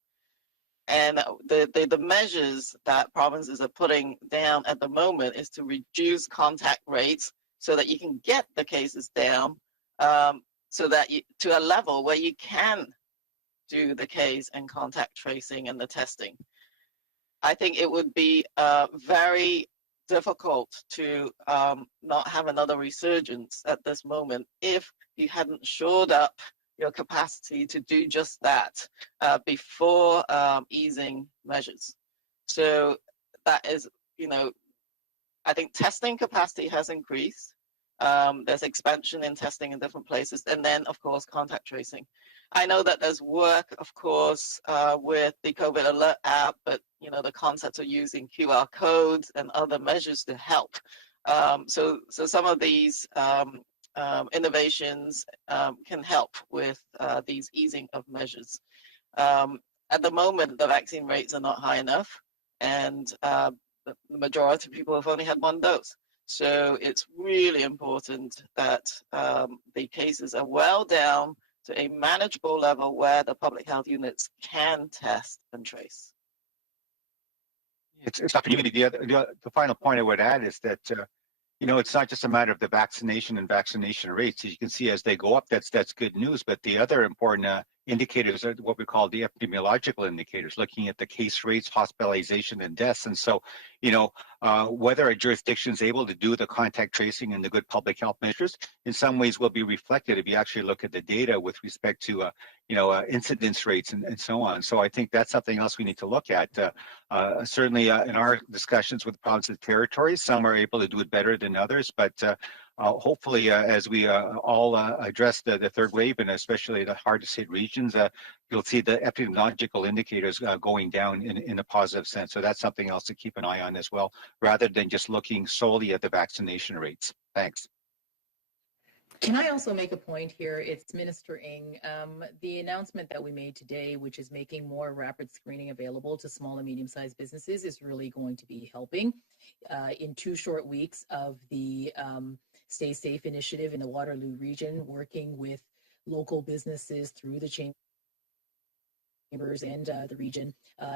And the measures that provinces are putting down at the moment is to reduce contact rates so that you can get the cases down so that to a level where you can do the case and contact tracing and the testing. I think it would be very difficult to not have another resurgence at this moment if you hadn't shored up your capacity to do just that before easing measures. So that is, I think testing capacity has increased. There's expansion in testing in different places. And then, of course, contact tracing. I know that there's work, of course, with the COVID Alert app, but, the concepts of using QR codes and other measures to help. So some of these innovations can help with these easing of measures. At the moment, the vaccine rates are not high enough, and the majority of people have only had one dose. So it's really important that the cases are well down to a manageable level where the public health units can test and trace. It's Dr. Unity. The final point I would add is that it's not just a matter of the vaccination and vaccination rates. As you can see, as they go up, that's good news. But the other important indicators are what we call the epidemiological indicators, looking at the case rates, hospitalization, and deaths. And so, whether a jurisdiction is able to do the contact tracing and the good public health measures, in some ways will be reflected if you actually look at the data with respect to, incidence rates and so on. So I think that's something else we need to look at. Certainly in our discussions with provinces and territories, some are able to do it better than others, but hopefully, as we all address the third wave, and especially the hardest hit regions, you'll see the epidemiological indicators going down in a positive sense. So that's something else to keep an eye on as well, rather than just looking solely at the vaccination rates. Thanks. Can I also make a point here? It's Minister Ng. The announcement that we made today, which is making more rapid screening available to small and medium-sized businesses, is really going to be helping. In 2 short weeks of the Stay Safe initiative in the Waterloo region, working with local businesses through the chambers and the region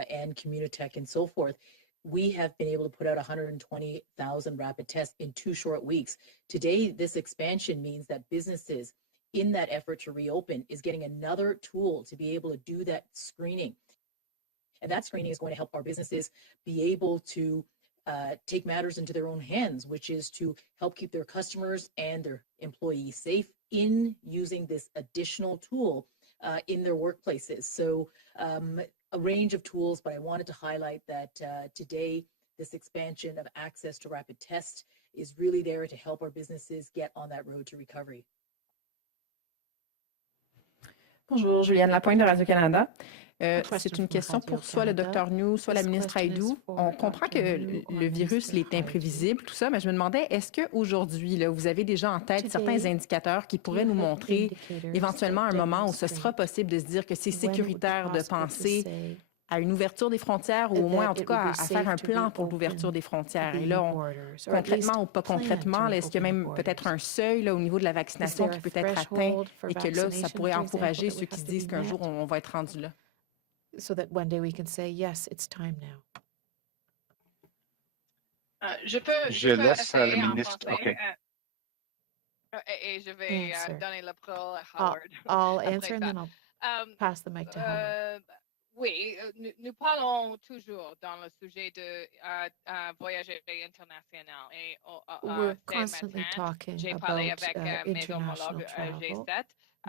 and Communitech and so forth, we have been able to put out 120,000 rapid tests in 2 short weeks. Today, this expansion means that businesses in that effort to reopen is getting another tool to be able to do that screening. And that screening is going to help our businesses be able to take matters into their own hands, which is to help keep their customers and their employees safe in using this additional tool in their workplaces. So a range of tools, but I wanted to highlight that today, this expansion of access to rapid tests is really there to help our businesses get on that road to recovery. Bonjour, Juliane Lapointe de Radio-Canada. C'est une question pour soit le Dr New, soit la ministre Aïdou. On comprend que le virus il est imprévisible, tout ça, mais je me demandais, est-ce qu'aujourd'hui, vous avez déjà en tête certains indicateurs qui pourraient nous montrer éventuellement un moment où ce sera possible de se dire que c'est sécuritaire de penser à une ouverture des frontières ou au moins, en tout cas, à faire un plan pour l'ouverture des frontières. Et là, concrètement ou pas concrètement, est-ce qu'il y a même peut-être un seuil là, au niveau de la vaccination qui peut être atteint et que là, ça pourrait encourager ceux qui se disent qu'un jour, on va être rendu là? So that one day we can say, yes, it's time now. Je laisse la ministre. Okay. Et je vais donner la parole à Howard. I'll answer and then I'll pass the mic to Howard. Oui, nous parlons toujours dans le sujet de voyager international. Et we're constantly talking about international travel.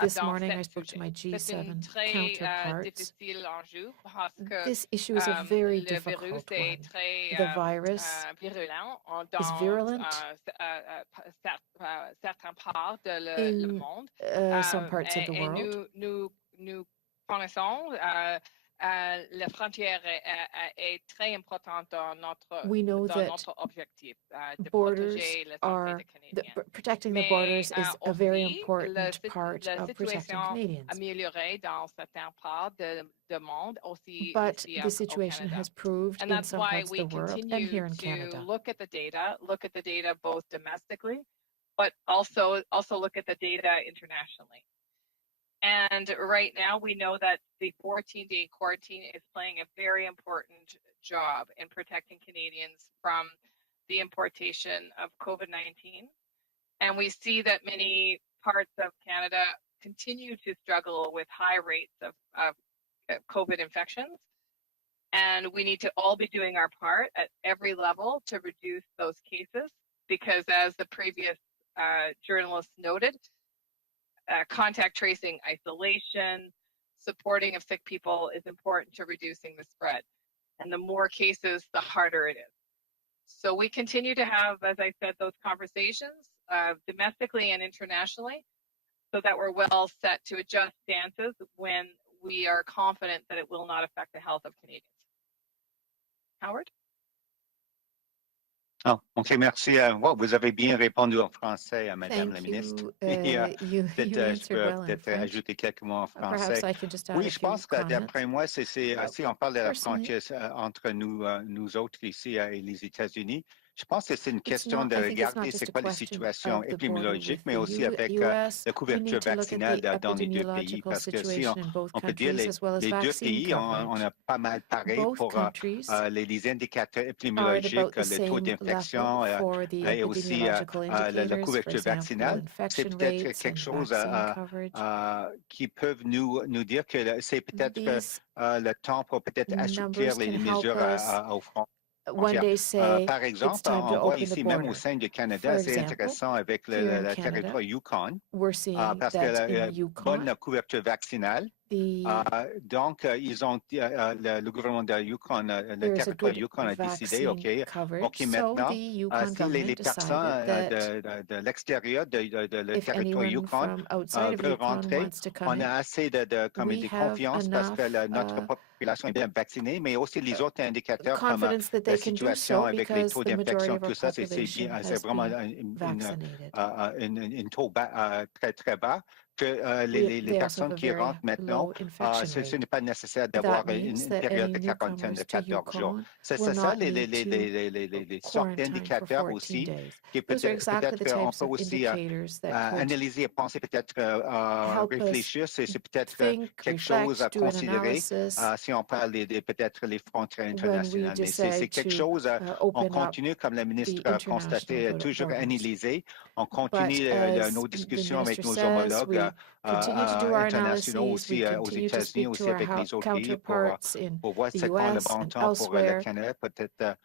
This morning, I spoke to my G7 counterparts. This issue is a very difficult one. The virus is virulent in some parts of the world. Nous connaissons la frontière est très importante dans notre objectif de protéger la santé des Canadiens. Protecting the borders is a very important part of protecting Canadians. But the situation has proved in some parts of the world and here in Canada. Look at the data both domestically, but also look at the data internationally. And right now, we know that the 14-day quarantine is playing a very important job in protecting Canadians from the importation of COVID-19. And we see that many parts of Canada continue to struggle with high rates of COVID infections. And we need to all be doing our part at every level to reduce those cases, because as the previous journalist noted, contact tracing, isolation, supporting of sick people is important to reducing the spread. And the more cases, the harder it is. So we continue to have, as I said, those conversations domestically and internationally, so that we're well set to adjust stances when we are confident that it will not affect the health of Canadians. Howard? Oh, OK, merci. Vous avez bien répondu en français, Madame la ministre. Peut-être je peux peut-être ajouter quelques mots en français. Oui, je pense que d'après moi, si on parle de la frontière entre nous autres ici et les États-Unis, je pense que c'est une question de regarder c'est quoi la situation épidémiologique, mais aussi avec la couverture vaccinale dans les deux pays. Parce que si on peut dire les deux pays, on a pas mal pareil pour les indicateurs épidémiologiques, le taux d'infection et aussi la couverture vaccinale. C'est peut-être quelque chose qui peut nous dire que c'est peut-être le temps pour peut-être assouplir les mesures au front. Par exemple, on voit ici même au sein du Canada, c'est intéressant avec le territoire Yukon, parce que la bonne couverture vaccinale Donc, le gouvernement de Yukon, le territoire Yukon a décidé, OK, maintenant, si les personnes de l'extérieur de territoire Yukon veulent rentrer, on a assez de confiance parce que notre population est bien vaccinée, mais aussi les autres indicateurs comme la situation avec les taux d'infection, tout ça, c'est vraiment une taux très, très bas. Que les personnes qui rentrent maintenant, ce n'est pas nécessaire d'avoir une période de quarantaine de 14 jours. C'est ça, les sortes d'indicateurs aussi, qui peut-être on peut aussi analyser et penser, peut-être réfléchir, c'est peut-être quelque chose à considérer si on parle peut-être les frontières internationales. Mais c'est quelque chose, on continue, comme la ministre a constaté, toujours analyser. On continue nos discussions avec nos homologues internationaux aussi aux États-Unis, aussi avec les autres pays pour voir si c'est le bon temps pour le Canada, peut-être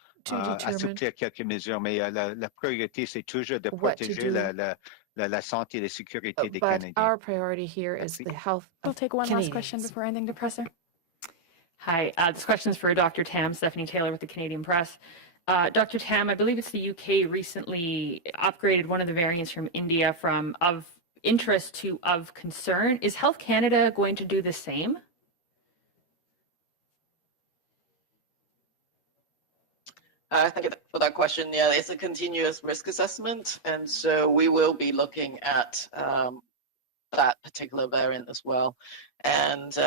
assouplir quelques mesures. Mais la priorité, c'est toujours de protéger la santé et la sécurité des Canadiens. Our priority here is the health We'll of take one Canadians. last question before ending the presser. Hi, this question is for Dr. Tam, Stephanie Taylor with the Canadian Press. Dr. Tam, I believe it's the UK recently upgraded one of the variants from India from of interest to of concern. Is Health Canada going to do the same? Thank you for that question. Yeah, it's a continuous risk assessment, and so we will be looking at that particular variant as well. And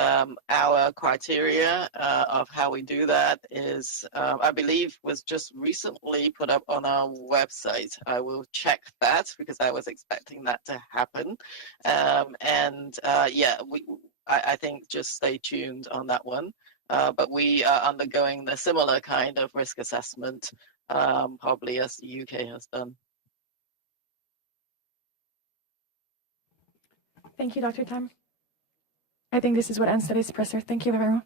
our criteria of how we do that is, I believe, was just recently put up on our website. I will check that because I was expecting that to happen. Yeah, I think just stay tuned on that one. But we are undergoing the similar kind of risk assessment, probably as the UK has done. Thank you, Dr. Tam. I think this is what ends today's presser. Thank you, everyone.